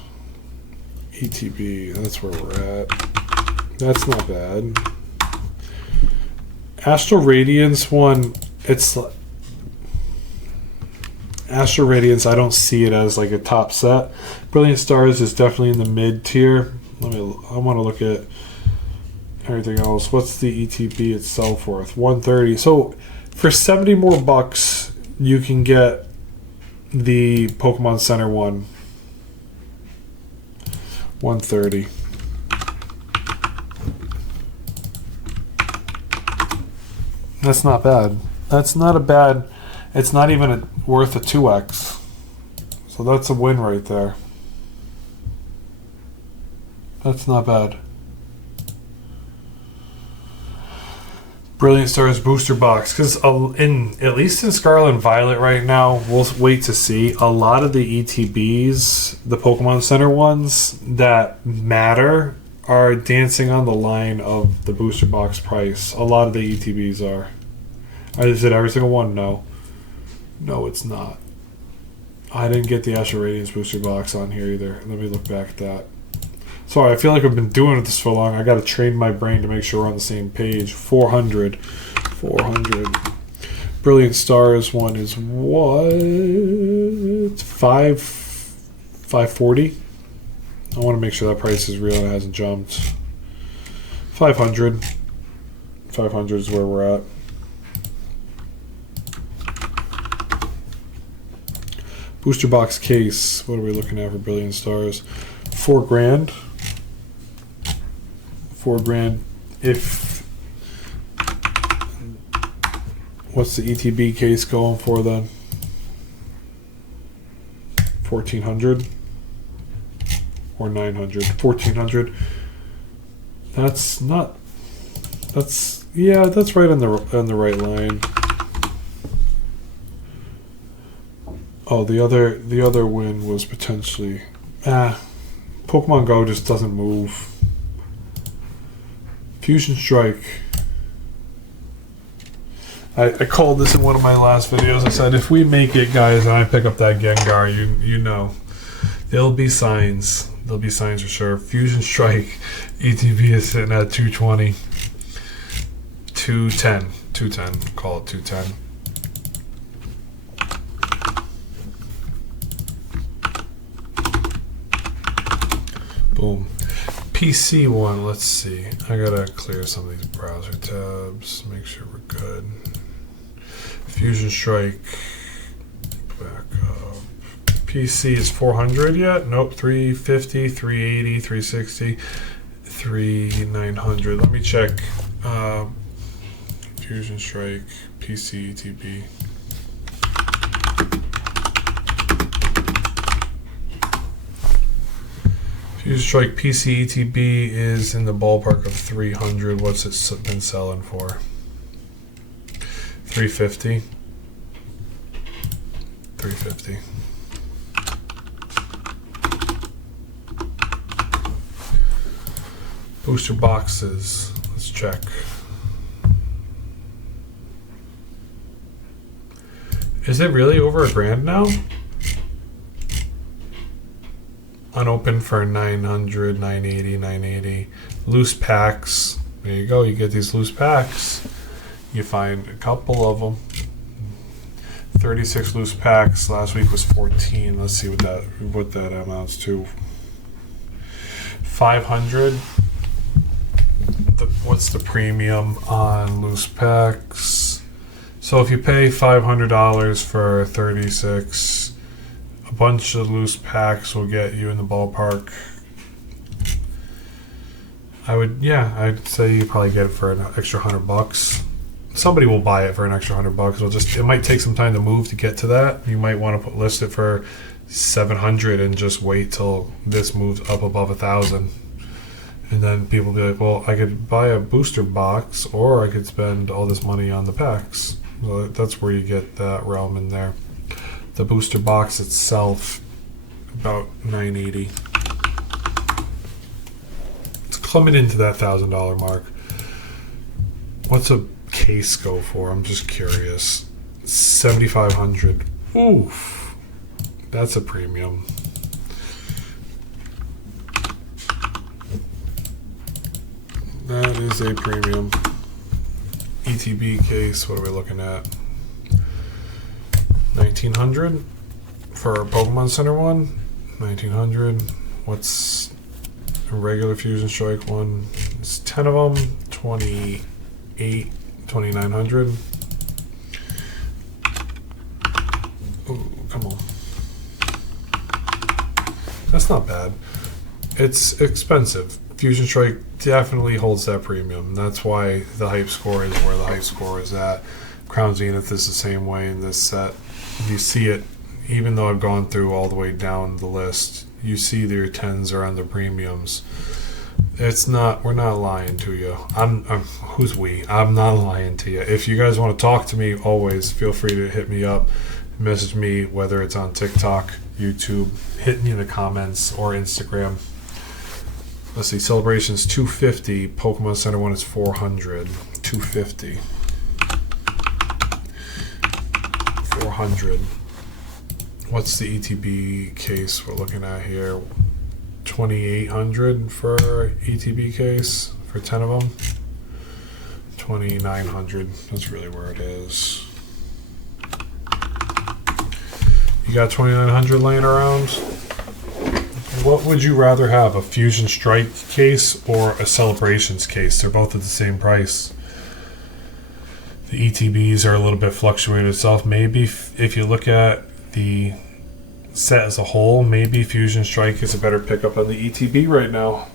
ETB. That's where we're at. That's not bad. Astral Radiance one, it's Astral Radiance, I don't see it as like a top set. Brilliant Stars is definitely in the mid tier. I want to look at everything else. What's the ETB itself worth? 130. So for 70 more bucks, you can get the Pokemon Center one. 130. That's not bad. That's not a bad. It's not even worth a 2x. So that's a win right there. That's not bad. Brilliant Stars booster box, because at least in Scarlet and Violet right now, we'll wait to see. A lot of the ETBs, the Pokemon Center ones that matter, are dancing on the line of the booster box price. A lot of the ETBs are. Is it every single one? No. No, it's not. I didn't get the Astral Radiance booster box on here either. Let me look back at that. Sorry, I feel like I've been doing this for long. I got to train my brain to make sure we're on the same page. 400. 400. Brilliant Stars one is what? 540. I want to make sure that price is real and it hasn't jumped. 500. 500 is where we're at. Booster box case. What are we looking at for Brilliant Stars? $4,000. $4,000. If what's the ETB case going for then? 1,400 or 900? 1,400. That's not. That's yeah. That's right on the right line. Oh, the other win was potentially Pokemon Go just doesn't move. Fusion Strike. I called this in one of my last videos. I said if we make it, guys, and I pick up that Gengar, you know, there'll be signs. There'll be signs for sure. Fusion Strike ETB is sitting at 220. 210. 210. Call it 210. Boom. PC one, let's see. I gotta clear some of these browser tabs, make sure we're good. Fusion Strike. Back up. PC is 400 yet? Nope. 350, 380, 360, 3900. Let me check. Fusion Strike, PC, ETB. Fusion Strike PC ETB is in the ballpark of 300. What's it been selling for? 350. 350. Booster boxes. Let's check. Is it really over $1,000 now? Unopened for 900, 980, 980. Loose packs. There you go. You get these loose packs. You find a couple of them. 36 loose packs. Last week was 14. Let's see what that amounts to. 500. What's the premium on loose packs? So if you pay $500 for 36, a bunch of loose packs will get you in the ballpark. I'd say you probably get it for an extra $100. Somebody will buy it for an extra $100. It might take some time to move to get to that. You might want to list it for 700 and just wait till this moves up above 1,000. And then people will be like, well, I could buy a booster box or I could spend all this money on the packs. So that's where you get that realm in there. The booster box itself, about $980. It's coming into that $1,000 mark. What's a case go for? I'm just curious. 7,500. Oof. That's a premium. That is a premium. ETB case, what are we looking at? 1,900 for a Pokemon Center one. 1,900. What's a regular Fusion Strike one? It's 10 of them. 2,900. Ooh, come on. That's not bad. It's expensive. Fusion Strike definitely holds that premium. That's why the hype score is where the hype score is at. Crown Zenith is the same way in this set. You see it, even though I've gone through all the way down the list, you see their 10s are on the premiums. We're not lying to you. Who's we? I'm not lying to you. If you guys want to talk to me, always feel free to hit me up, message me, whether it's on TikTok, YouTube, hit me in the comments, or Instagram. Let's see, Celebrations 250, Pokemon Center one is 400, 250, 400. What's the ETB case we're looking at here? 2,800 for ETB case for 10 of them. 2,900. That's really where it is. You got 2,900 laying around. What would you rather have, a Fusion Strike case or a Celebrations case? They're both at the same price. The ETBs are a little bit fluctuated itself. Maybe if you look at the set as a whole, maybe Fusion Strike is a better pickup on the ETB right now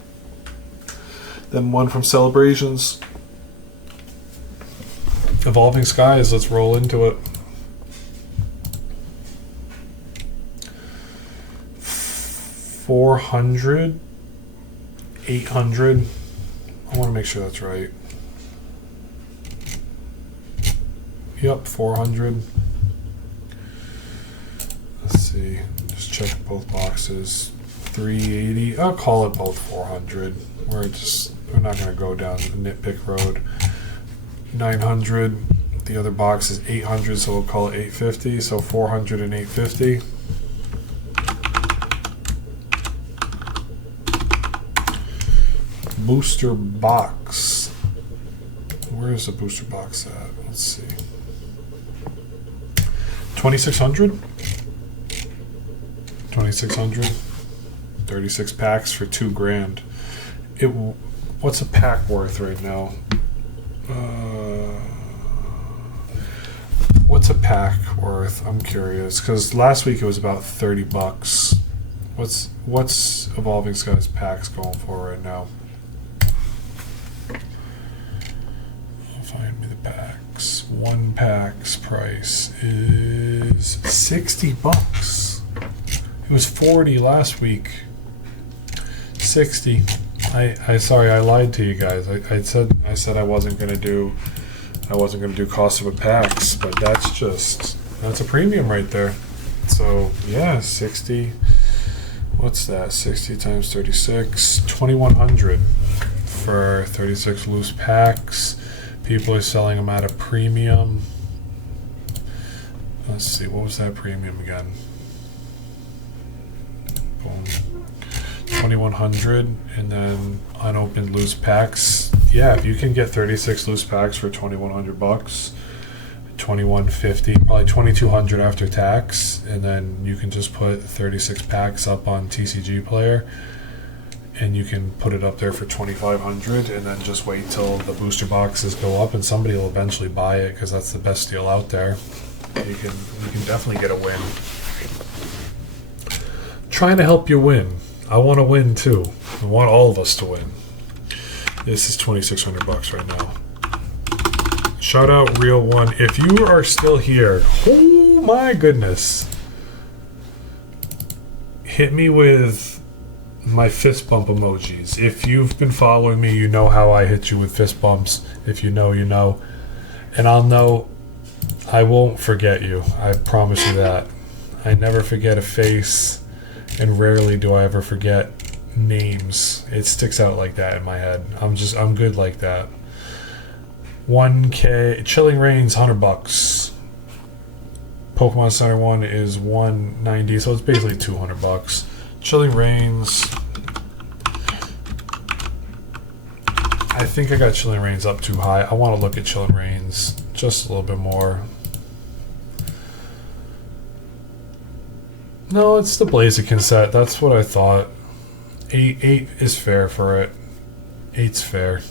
than one from Celebrations. Evolving Skies, let's roll into it. 400, 800. I want to make sure that's right. Yep, 400. Let's see. Just check both boxes. 380. I'll call it both 400. We're not going to go down the nitpick road. 900. The other box is 800, so we'll call it 850. So 400 and 850. Booster box. Where is the booster box at? Let's see. 2,600. 2,600. 36 packs for $2,000. What's a pack worth right now? What's a pack worth? I'm curious because last week it was about $30. What's Evolving Skies packs going for right now? Find me the packs. One pack's price is $60. It was 40 last week. 60. Sorry, I lied to you guys. I said I wasn't gonna do cost of a packs, but that's a premium right there. So yeah, 60. What's that? 60 times 36, 2,100 for 36 loose packs. People are selling them at a premium. Let's see, what was that premium again? Boom. 2100, and then unopened loose packs. Yeah, if you can get 36 loose packs for 2100 bucks, 2150, probably 2200 after tax, and then you can just put 36 packs up on TCG Player, and you can put it up there for 2500, and then just wait till the booster boxes go up, and somebody will eventually buy it because that's the best deal out there. You can definitely get a win. Trying to help you win. I want to win too. I want all of us to win. This is 2600 bucks right now. Shout out Real One. If you are still here, oh my goodness. Hit me with my fist bump emojis. If you've been following me, you know how I hit you with fist bumps. If you know, you know. And I'll know I won't forget you. I promise you that. I never forget a face, and rarely do I ever forget names. It sticks out like that in my head. I'm good like that. 1K Chilling Reigns, 100 bucks. Pokemon Center one is 190, so it's basically 200 bucks. Chilling Reigns. I think I got Chilling Reigns up too high. I want to look at Chilling Reigns just a little bit more. No, it's the Blaziken set. That's what I thought. 8 is fair for it. 8's fair.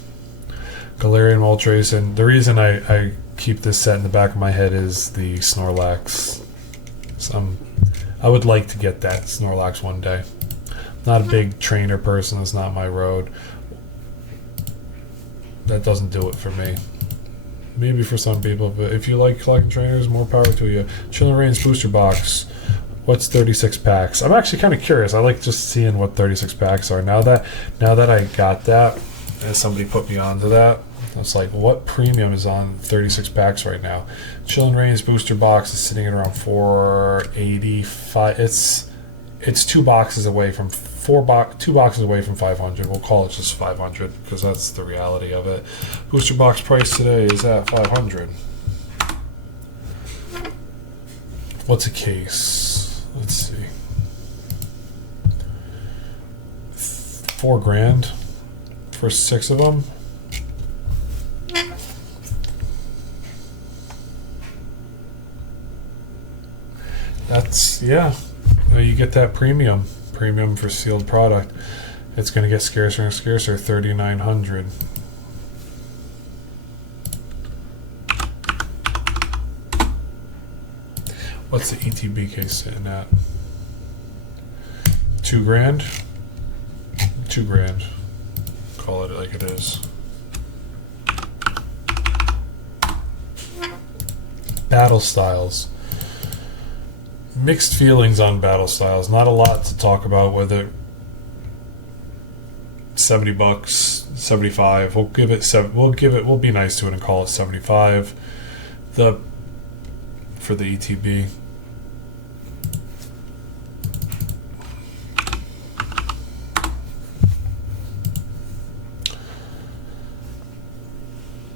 Galarian Moltres, and the reason I keep this set in the back of my head is the Snorlax. I would like to get that Snorlax one day. Not a big trainer person. It's not my road. That doesn't do it for me. Maybe for some people, but if you like collecting trainers, more power to you. Chilling Reigns booster box. What's 36 packs? I'm actually kind of curious. I like just seeing what 36 packs are. Now that I got that, and somebody put me onto that, it's like, what premium is on 36 packs right now? Chilling Reigns booster box is sitting at around 485. It's 2 boxes away from 2 boxes away from 500. We'll call it just 500 because that's the reality of it. Booster box price today is at 500. What's a case? Let's see. $4,000 for 6 of them. That's, yeah. You get that premium for sealed product. It's going to get scarcer and scarcer. 3,900. What's the ETB case sitting at? $2,000? $2,000. Call it like it is. Battle styles. Mixed feelings on battle styles. Not a lot to talk about with it. 70 bucks, 75. We'll give it we'll be nice to it and call it 75. For the ETB.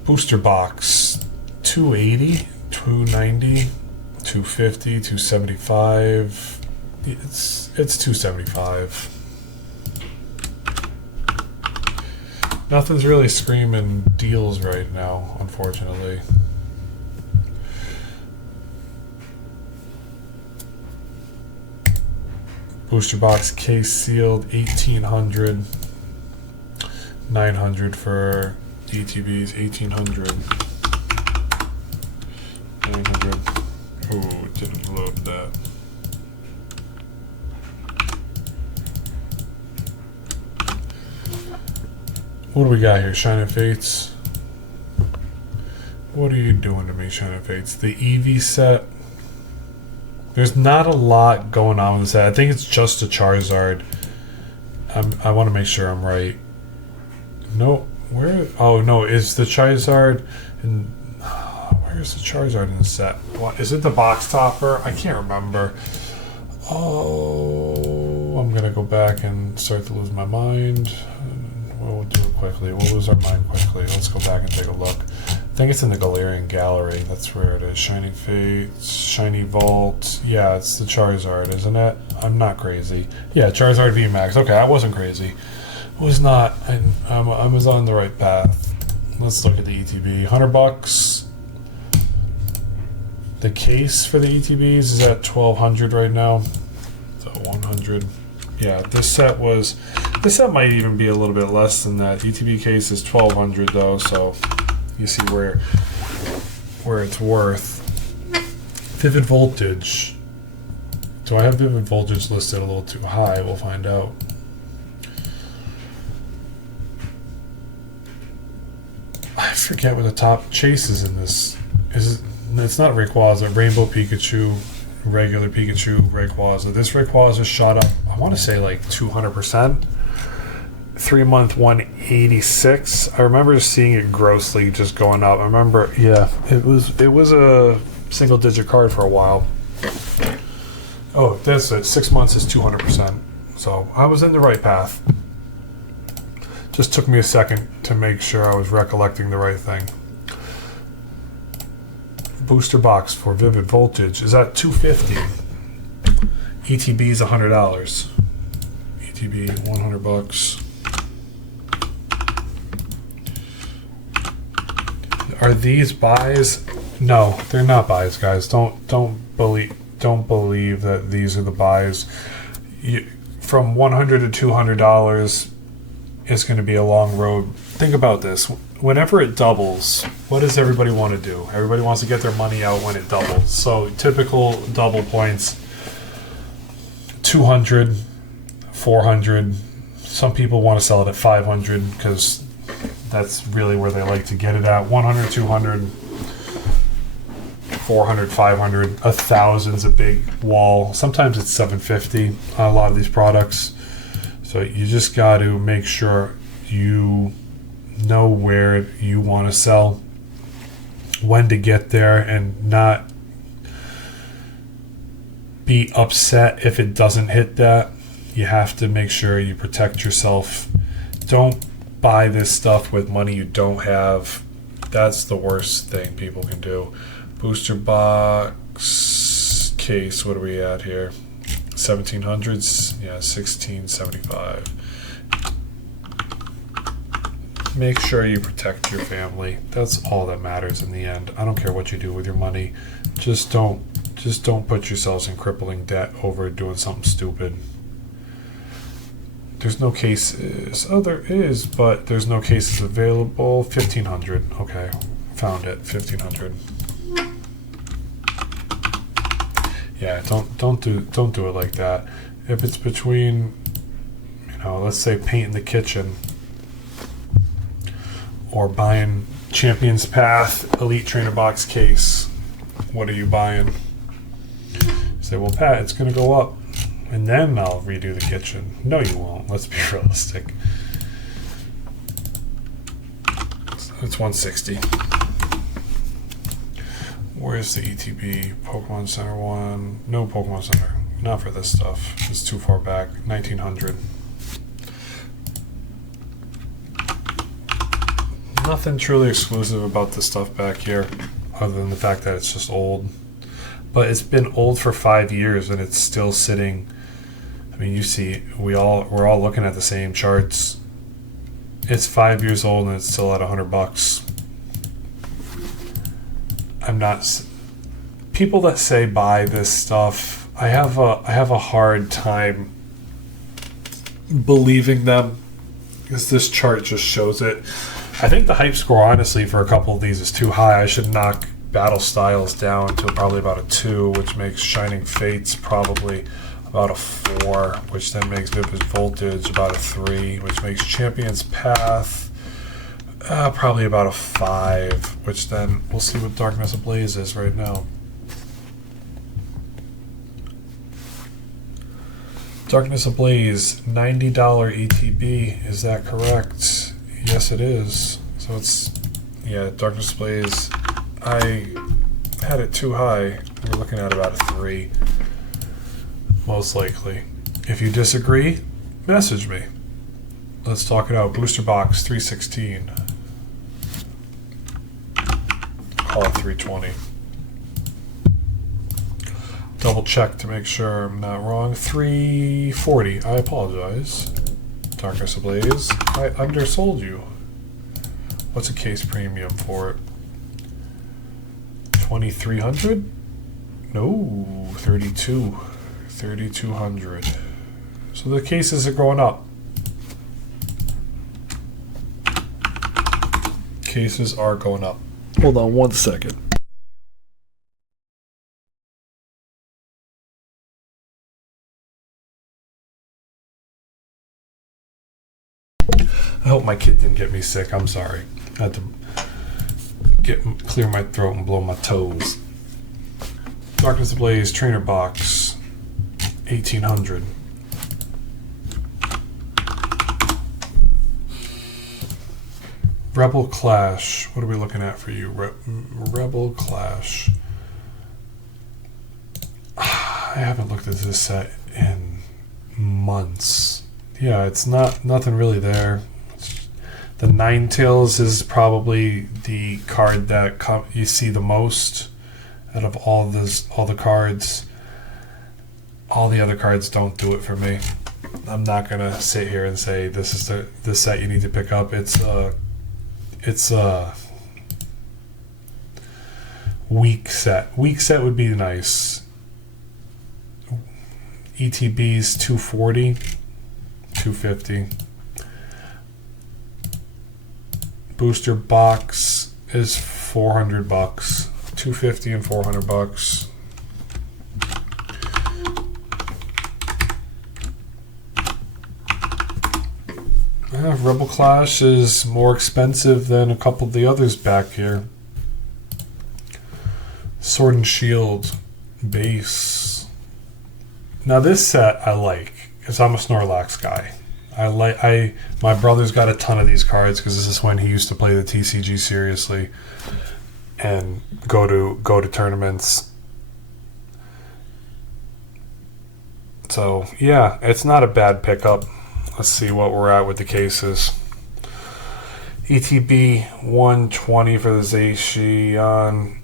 Booster box 280, 290, 250, 275. It's 275. Nothing's really screaming deals right now, unfortunately. Booster box case sealed, 1,800. 900 for ETBs, 1,800. 900. Oh, it didn't load that. What do we got here? Shining Fates. What are you doing to me, Shining Fates? The EV set. There's not a lot going on with this set. I think it's just a Charizard. I want to make sure I'm right. No, where? Oh no, is the Charizard in? Where's the Charizard in the set? What is it? The box topper? I can't remember. Oh, I'm gonna go back and start to lose my mind. We'll do it quickly. We'll lose our mind quickly. Let's go back and take a look. think it's in the Galarian Gallery. That's where it is. Shining Fates, Shiny Vault. Yeah, it's the Charizard, isn't it? I'm not crazy. Yeah, Charizard VMAX. Okay, I wasn't crazy. I was not. I was on the right path. Let's look at the ETB. $100. The case for the ETBs is at $1,200 right now. So 100. Yeah, this set might even be a little bit less than that. ETB case is $1,200 though, so you see where it's worth. Vivid Voltage. Do I have Vivid Voltage listed a little too high? We'll find out. I forget what the top chase is in this. It's not Rayquaza, Rainbow Pikachu, regular Pikachu, Rayquaza. This Rayquaza shot up, I want to say like 200%. 3 month 186. I remember seeing it grossly just going up. I remember, yeah, it was a single digit card for a while. Oh, that's it. 6 months is 200%. So I was in the right path. Just took me a second to make sure I was recollecting the right thing. Booster box for Vivid Voltage is at $250. ETB is $100. ETB $100. Are these buys? No, they're not buys, guys. Don't believe that these are the buys. From $100 to $200, it's going to be a long road. Think about this. Whenever it doubles, what does everybody want to do? Everybody wants to get their money out when it doubles. So typical double points, 200, 400. Some people want to sell it at 500 because that's really where they like to get it at. 100, 200, 400, 500, 1,000 is a big wall. Sometimes it's 750 on a lot of these products. So you just got to make sure you know where you want to sell, when to get there, and not be upset if it doesn't hit that. You have to make sure you protect yourself. Don't buy this stuff with money you don't have. That's the worst thing people can do. Booster box case, what are we at here? 1700s? Yeah, 1675. Make sure you protect your family. That's all that matters in the end. I don't care what you do with your money. Just don't put yourselves in crippling debt over doing something stupid. There's no cases. Oh, there is, but there's no cases available. 1,500. Okay, found it. 1,500. Yeah, don't do it like that. If it's between, let's say painting the kitchen or buying Champion's Path Elite Trainer Box case, what are you buying? You say, well, Pat, it's going to go up, and then I'll redo the kitchen. No, you won't. Let's be realistic. It's 160. Where's the ETB? Pokemon Center 1. No Pokemon Center. Not for this stuff. It's too far back. 1900. Nothing truly exclusive about this stuff back here, other than the fact that it's just old. But it's been old for 5 years and it's still sitting. I mean, you see, we're all looking at the same charts. It's 5 years old and it's still at $100. I'm not. People that say buy this stuff, I have a hard time believing them, because this chart just shows it. I think the hype score, honestly, for a couple of these is too high. I should knock Battle Styles down to probably about a 2, which makes Shining Fates probably about a 4, which then makes Vivid Voltage about a 3, which makes Champion's Path probably about a 5, which then we'll see what Darkness Ablaze is right now. Darkness Ablaze, $90 ETB, is that correct? Yes, it is. So it's, yeah, Darkness Ablaze. I had it too high. We're looking at about a 3, most likely. If you disagree, message me. Let's talk it out. Booster box 316. call it 320. Double check to make sure I'm not wrong. 340. I apologize. Darkness Ablaze. I undersold you. What's a case premium for it? 2,300? No, 32. 3,200. So the cases are going up. Cases are going up. Hold on 1 second. I hope my kid didn't get me sick. I'm sorry. I had to clear my throat and blow my toes. Darkness Ablaze Trainer Box, 1,800. Rebel Clash. What are we looking at for you? Rebel Clash. I haven't looked at this set in months. Yeah, it's nothing really there. The Ninetales is probably the card that you see the most out of all the cards. All the other cards don't do it for me. I'm not gonna sit here and say this is the set you need to pick up. It's a weak set. Weak set would be nice. ETBs 240, 250. Booster box is $400. 250 and $400. Rebel Clash is more expensive than a couple of the others back here. Sword and Shield base. Now this set I like because I'm a Snorlax guy. My brother's got a ton of these cards because this is when he used to play the TCG seriously and go to tournaments. So yeah, it's not a bad pickup. Let's see what we're at with the cases. ETB 120 for the Zacian.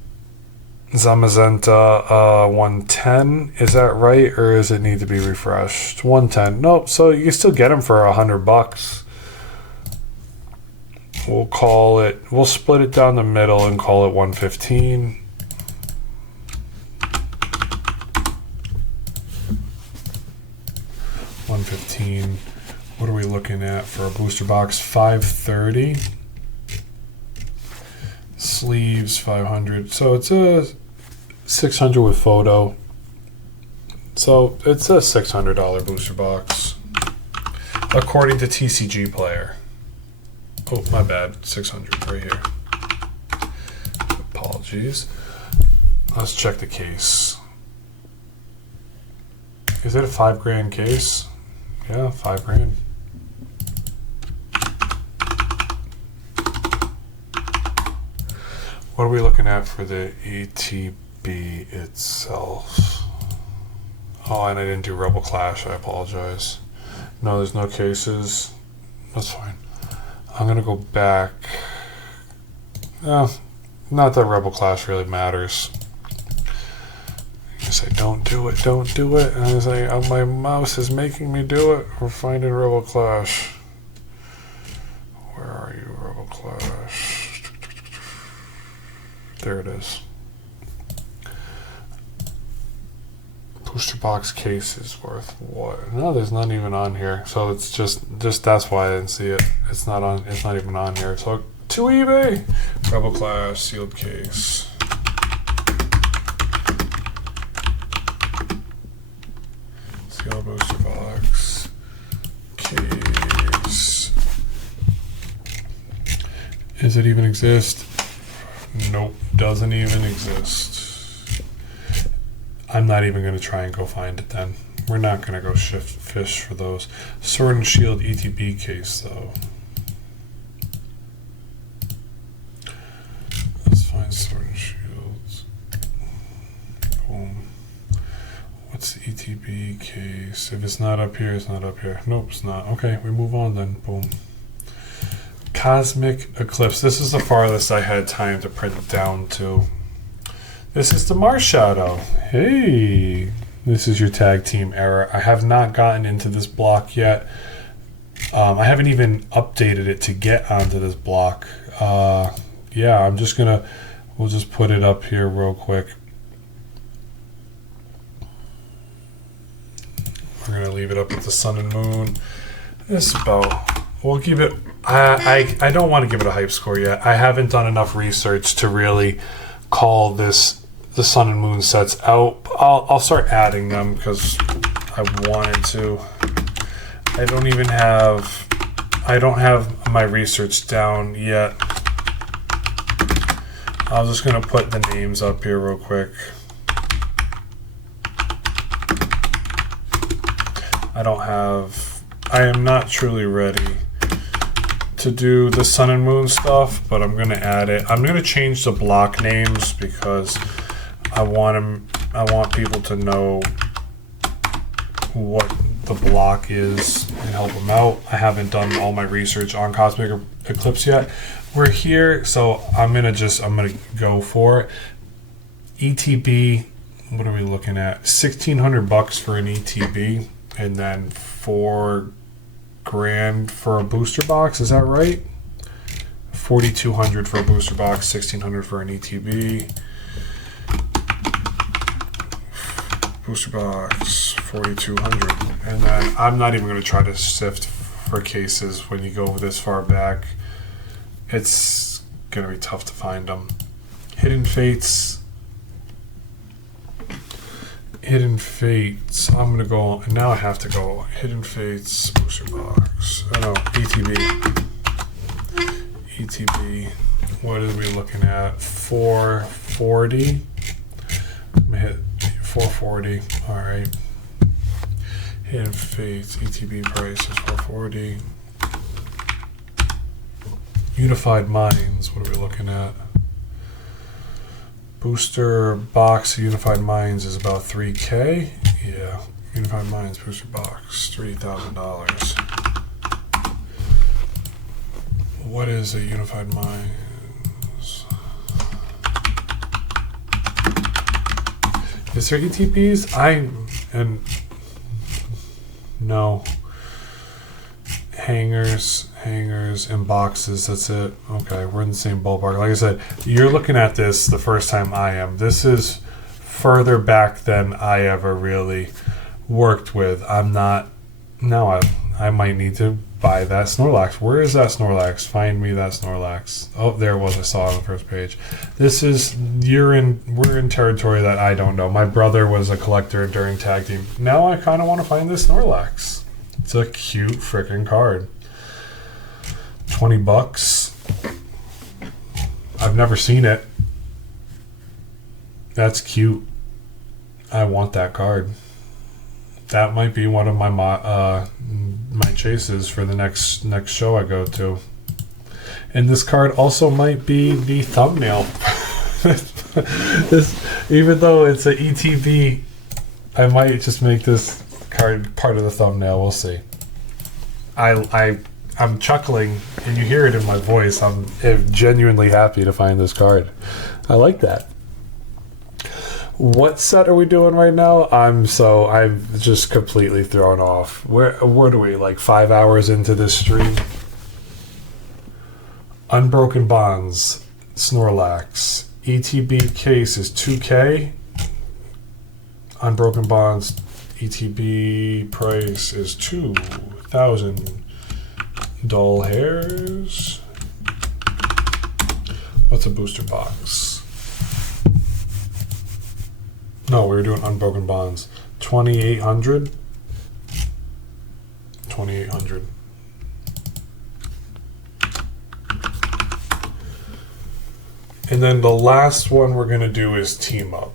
Zamazenta 110. Is that right, or does it need to be refreshed? 110. Nope. So you can still get them for $100. We'll call it. We'll split it down the middle and call it 115. What are we looking at for a booster box? 530. Sleeves 500. So it's a 600 with photo. So it's a $600 booster box, according to TCG Player. Oh, my bad. 600 right here. Apologies. Let's check the case. Is it a $5,000 case? Yeah, $5,000. What are we looking at for the ETB itself? Oh, and I didn't do Rebel Clash. I apologize. No, there's no cases. That's fine. I'm going to go back. Not that Rebel Clash really matters. You say, don't do it, don't do it. And I was like, oh, my mouse is making me do it. We're finding Rebel Clash. Where are you, Rebel Clash? There it is. Booster box case is worth what? No, there's none even on here. So it's just that's why I didn't see it. It's not on. It's not even on here. So to eBay. Rebel Clash sealed case. Sealed booster box case. Does it even exist? Nope, doesn't even exist. I'm not even going to try and go find it then. We're not going to go fish for those. Sword and Shield ETB case, though. Let's find Sword and Shields. Boom. What's the ETB case? If it's not up here, it's not up here. Nope, it's not. Okay, we move on then. Boom. Cosmic Eclipse. This is the farthest I had time to print it down to. This is the Mars Shadow. Hey, this is your tag team error. I have not gotten into this block yet. I haven't even updated it to get onto this block. Yeah, we'll just put it up here real quick. We're gonna leave it up with the sun and moon. This about, we'll give it, I don't want to give it a hype score yet. I haven't done enough research to really call this the sun and moon sets out. I'll start adding them because I wanted to. I don't have my research down yet. I'm just gonna put the names up here real quick. I am not truly ready to do the sun and moon stuff, but I'm gonna add it. I'm gonna change the block names because I want people to know what the block is and help them out. I haven't done all my research on Cosmic Eclipse yet. We're here, so I'm gonna go for it. ETB, what are we looking at? $1,600 for an ETB, and then $4,000 for a booster box. Is that right? $4,200 for a booster box, $1,600 for an ETB. Booster box, $4,200, and then I'm not even going to try to sift for cases when you go this far back. It's going to be tough to find them. Hidden Fates. I'm going to go, and now I have to go Hidden Fates, booster box. Oh no, ETB. What are we looking at? 440. I'm going to hit 440. All right. Hidden Fates, ETB price is 440. Unified Minds, what are we looking at? Booster box Unified Minds is about $3K. Yeah, Unified Minds booster box, $3,000. What is a Unified Minds? Is there ETBs? No. Hangers and boxes, that's it. Okay, we're in the same ballpark. Like I said, you're looking at this the first time I am. This is further back than I ever really worked with. I'm not, now I might need to buy that Snorlax. Where is that Snorlax? Find me that Snorlax. Oh, there it was. I saw it on the first page. We're in territory that I don't know. My brother was a collector during tag team. Now I kind of want to find this Snorlax. It's a cute freaking card. $20. I've never seen it. That's cute. I want that card. That might be one of my my chases for the next show I go to. And this card also might be the thumbnail. Even though it's an ETB, I might just make this card part of the thumbnail. We'll see. I'm chuckling, and you hear it in my voice. I'm genuinely happy to find this card. I like that. What set are we doing right now? I'm just completely thrown off. Where are we? Like 5 hours into this stream? Unbroken Bonds, Snorlax. ETB case is 2K. Unbroken Bonds ETB price is 2,000. Dull hairs. What's a booster box? No, we were doing Unbroken Bonds. 2,800. 2,800. And then the last one we're going to do is Team Up.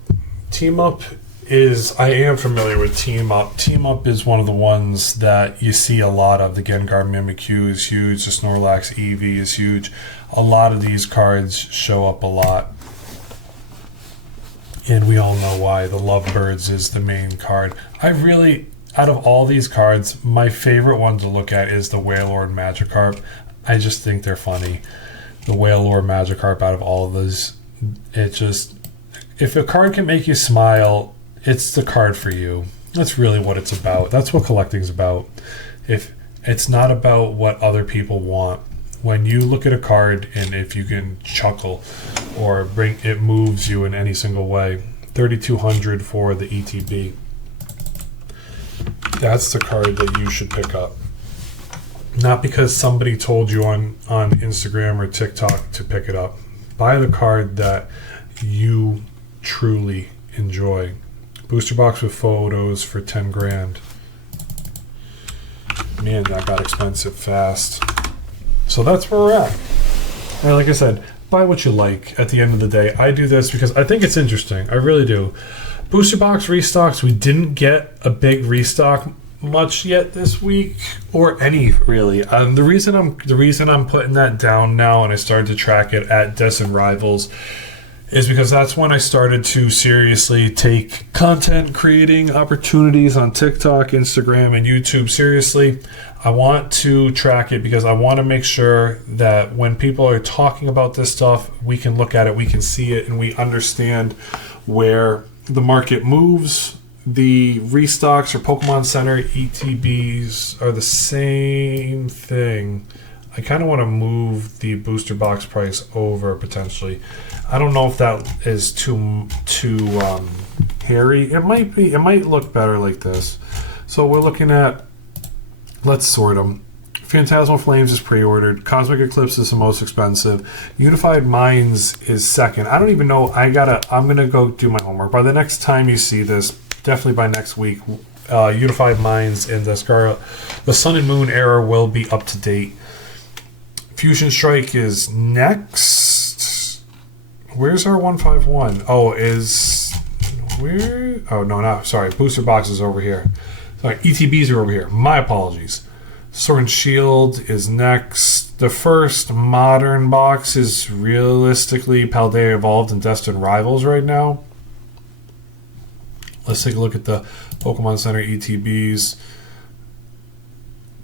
Team Up is, I am familiar with Team Up. Team Up is one of the ones that you see a lot of. The Gengar Mimikyu is huge. The Snorlax Eevee is huge. A lot of these cards show up a lot. And we all know why. The Lovebirds is the main card. Out of all these cards, my favorite one to look at is the Wailord Magikarp. I just think they're funny. The Whale Lore Magikarp out of all of those, it just, if a card can make you smile, it's the card for you. That's really what it's about. That's what collecting's about. If it's not about what other people want. When you look at a card and if you can chuckle or bring it moves you in any single way, 3,200 for the ETB. That's the card that you should pick up. Not because somebody told you on Instagram or TikTok to pick it up. Buy the card that you truly enjoy. Booster box with photos for 10 grand. Man, that got expensive fast. So that's where we're at. And like I said, buy what you like at the end of the day. I do this because I think it's interesting. I really do. Booster box restocks, we didn't get a big restock much yet this week, or any really. The reason I'm putting that down now and I started to track it at Destin Rivals is because that's when I started to seriously take content creating opportunities on TikTok, Instagram, and YouTube seriously. I want to track it because I want to make sure that when people are talking about this stuff, we can look at it, we can see it, and we understand where the market moves. The restocks or Pokemon Center ETBs are the same thing. I kind of want to move the booster box price over potentially. I don't know if that is too hairy. It might be. It might look better like this. So we're looking at. Let's sort them. Phantasmal Flames is pre-ordered. Cosmic Eclipse is the most expensive. Unified Minds is second. I don't even know. I'm gonna go do my homework. By the next time you see this, definitely by next week, Unified Minds and the Sun and Moon era will be up to date. Fusion Strike is next. Where's our 151? Oh, sorry. Booster Box is over here. Sorry, ETBs are over here. My apologies. Sword and Shield is next. The first modern box is realistically Paldea Evolved and Destin Rivals right now. Let's take a look at the Pokemon Center ETBs.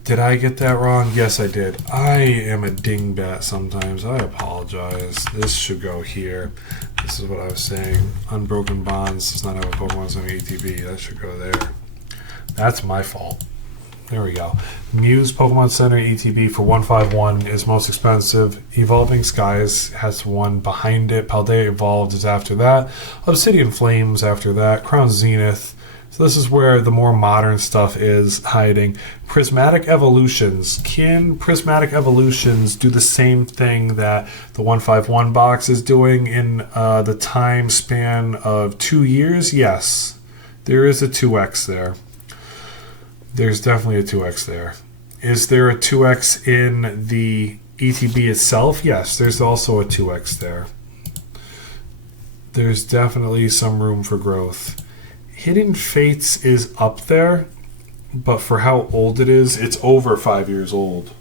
Did I get that wrong? Yes, I did. I am a dingbat sometimes. I apologize. This should go here. This is what I was saying. Unbroken Bonds does not have a Pokemon Center ETB. That should go there. That's my fault. There we go. Muse Pokemon Center ETB for 151 is most expensive. Evolving Skies has one behind it. Paldea Evolved is after that. Obsidian Flames after that. Crown Zenith. So this is where the more modern stuff is hiding. Prismatic Evolutions. Can Prismatic Evolutions do the same thing that the 151 box is doing in the time span of 2 years? Yes. There is a 2x there. There's definitely a 2x there. Is there a 2x in the ETB itself? Yes, there's also a 2x there. There's definitely some room for growth. Hidden Fates is up there, but for how old it is, it's over 5 years old.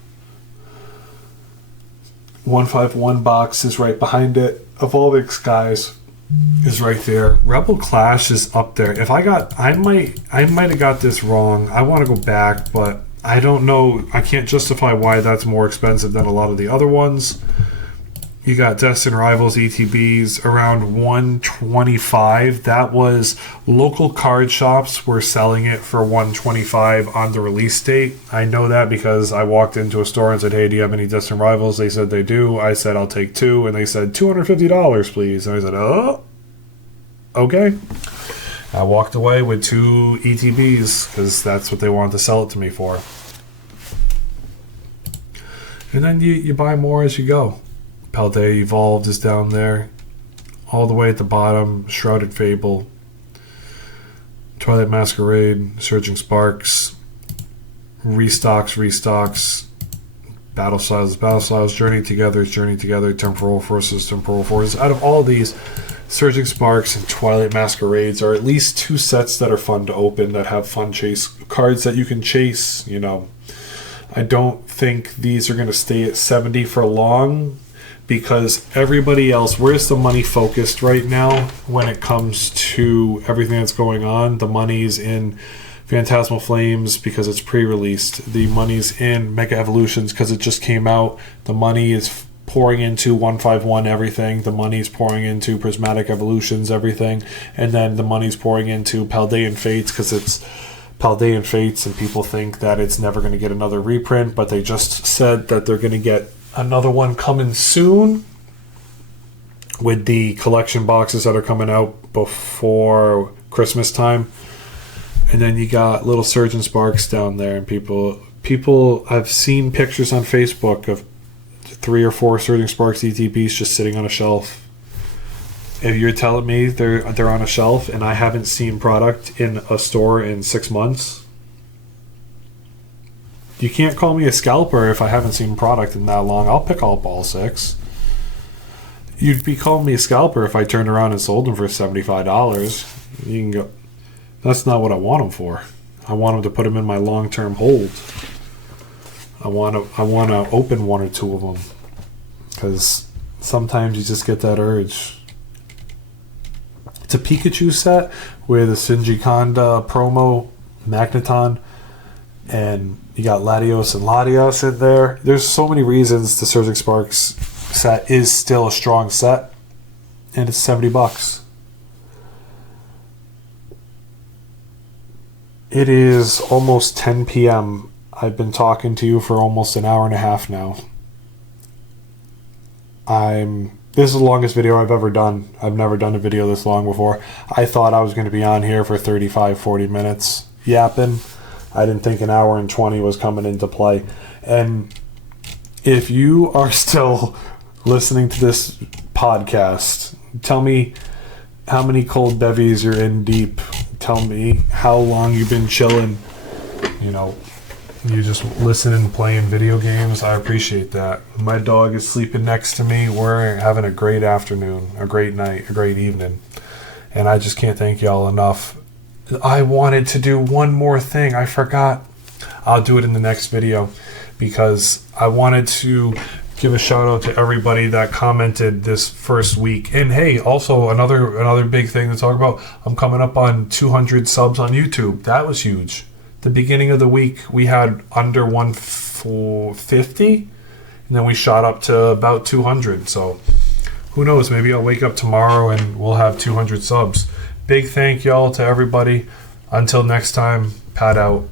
151 box is right behind it. Evolving Skies is right there. Rebel Clash is up there. If I might have got this wrong. I want to go back, but I don't know. I can't justify why that's more expensive than a lot of the other ones. You got Destin Rivals ETBs around 125. That was local card shops were selling it for 125 on the release date. I know that because I walked into a store and said, "Hey, do you have any Destin Rivals?" They said they do. I said, "I'll take two," and they said $250, please. And I said, "Oh, okay." I walked away with 2 ETBs because that's what they wanted to sell it to me for. And then you buy more as you go. Paldea Evolved is down there. All the way at the bottom, Shrouded Fable, Twilight Masquerade, Surging Sparks, Restocks, Battle Styles, Journey Together, Temporal Forces. Out of all these, Surging Sparks and Twilight Masquerades are at least 2 sets that are fun to open, that have fun chase cards that you can chase, you know. I don't think these are going to stay at 70 for long, because everybody else, where's the money focused right now when it comes to everything that's going on? The money's in Phantasmal Flames because it's pre-released. The money's in Mega Evolutions because it just came out. The money is pouring into 151 everything. The money's pouring into Prismatic Evolutions everything. And then the money's pouring into Paldean Fates because it's Paldean Fates, and people think that it's never going to get another reprint, but they just said that they're going to get another one coming soon with the collection boxes that are coming out before Christmas time. And then you got little Surgeon Sparks down there, and people I've seen pictures on Facebook of 3 or 4 Surgeon Sparks ETBs just sitting on a shelf. If you're telling me they're on a shelf and I haven't seen product in a store in 6 months, you can't call me a scalper if I haven't seen product in that long. I'll pick up all 6. You'd be calling me a scalper if I turned around and sold them for $75. You can go. That's not what I want them for. I want them to put them in my long-term hold. I want to open 1 or 2 of them because sometimes you just get that urge. It's a Pikachu set with a Shinji Kanda promo Magneton, and you got Latios and Latios in there. There's so many reasons the Surging Sparks set is still a strong set, and it's $70. It is almost 10 p.m. I've been talking to you for almost an hour and a half now. This is the longest video I've ever done. I've never done a video this long before. I thought I was going to be on here for 35, 40 minutes yapping. I didn't think an hour and 20 was coming into play. And if you are still listening to this podcast, tell me how many cold bevies you're in deep. Tell me how long you've been chilling. You know, you just listening, playing video games. I appreciate that. My dog is sleeping next to me. We're having a great afternoon, a great night, a great evening. And I just can't thank y'all enough. I wanted to do one more thing. I forgot. I'll do it in the next video because I wanted to give a shout out to everybody that commented this first week. And hey, also another big thing to talk about. I'm coming up on 200 subs on YouTube. That was huge. The beginning of the week we had under 150, and then we shot up to about 200. So who knows? Maybe I'll wake up tomorrow and we'll have 200 subs. Big thank y'all to everybody. Until next time, Pat out.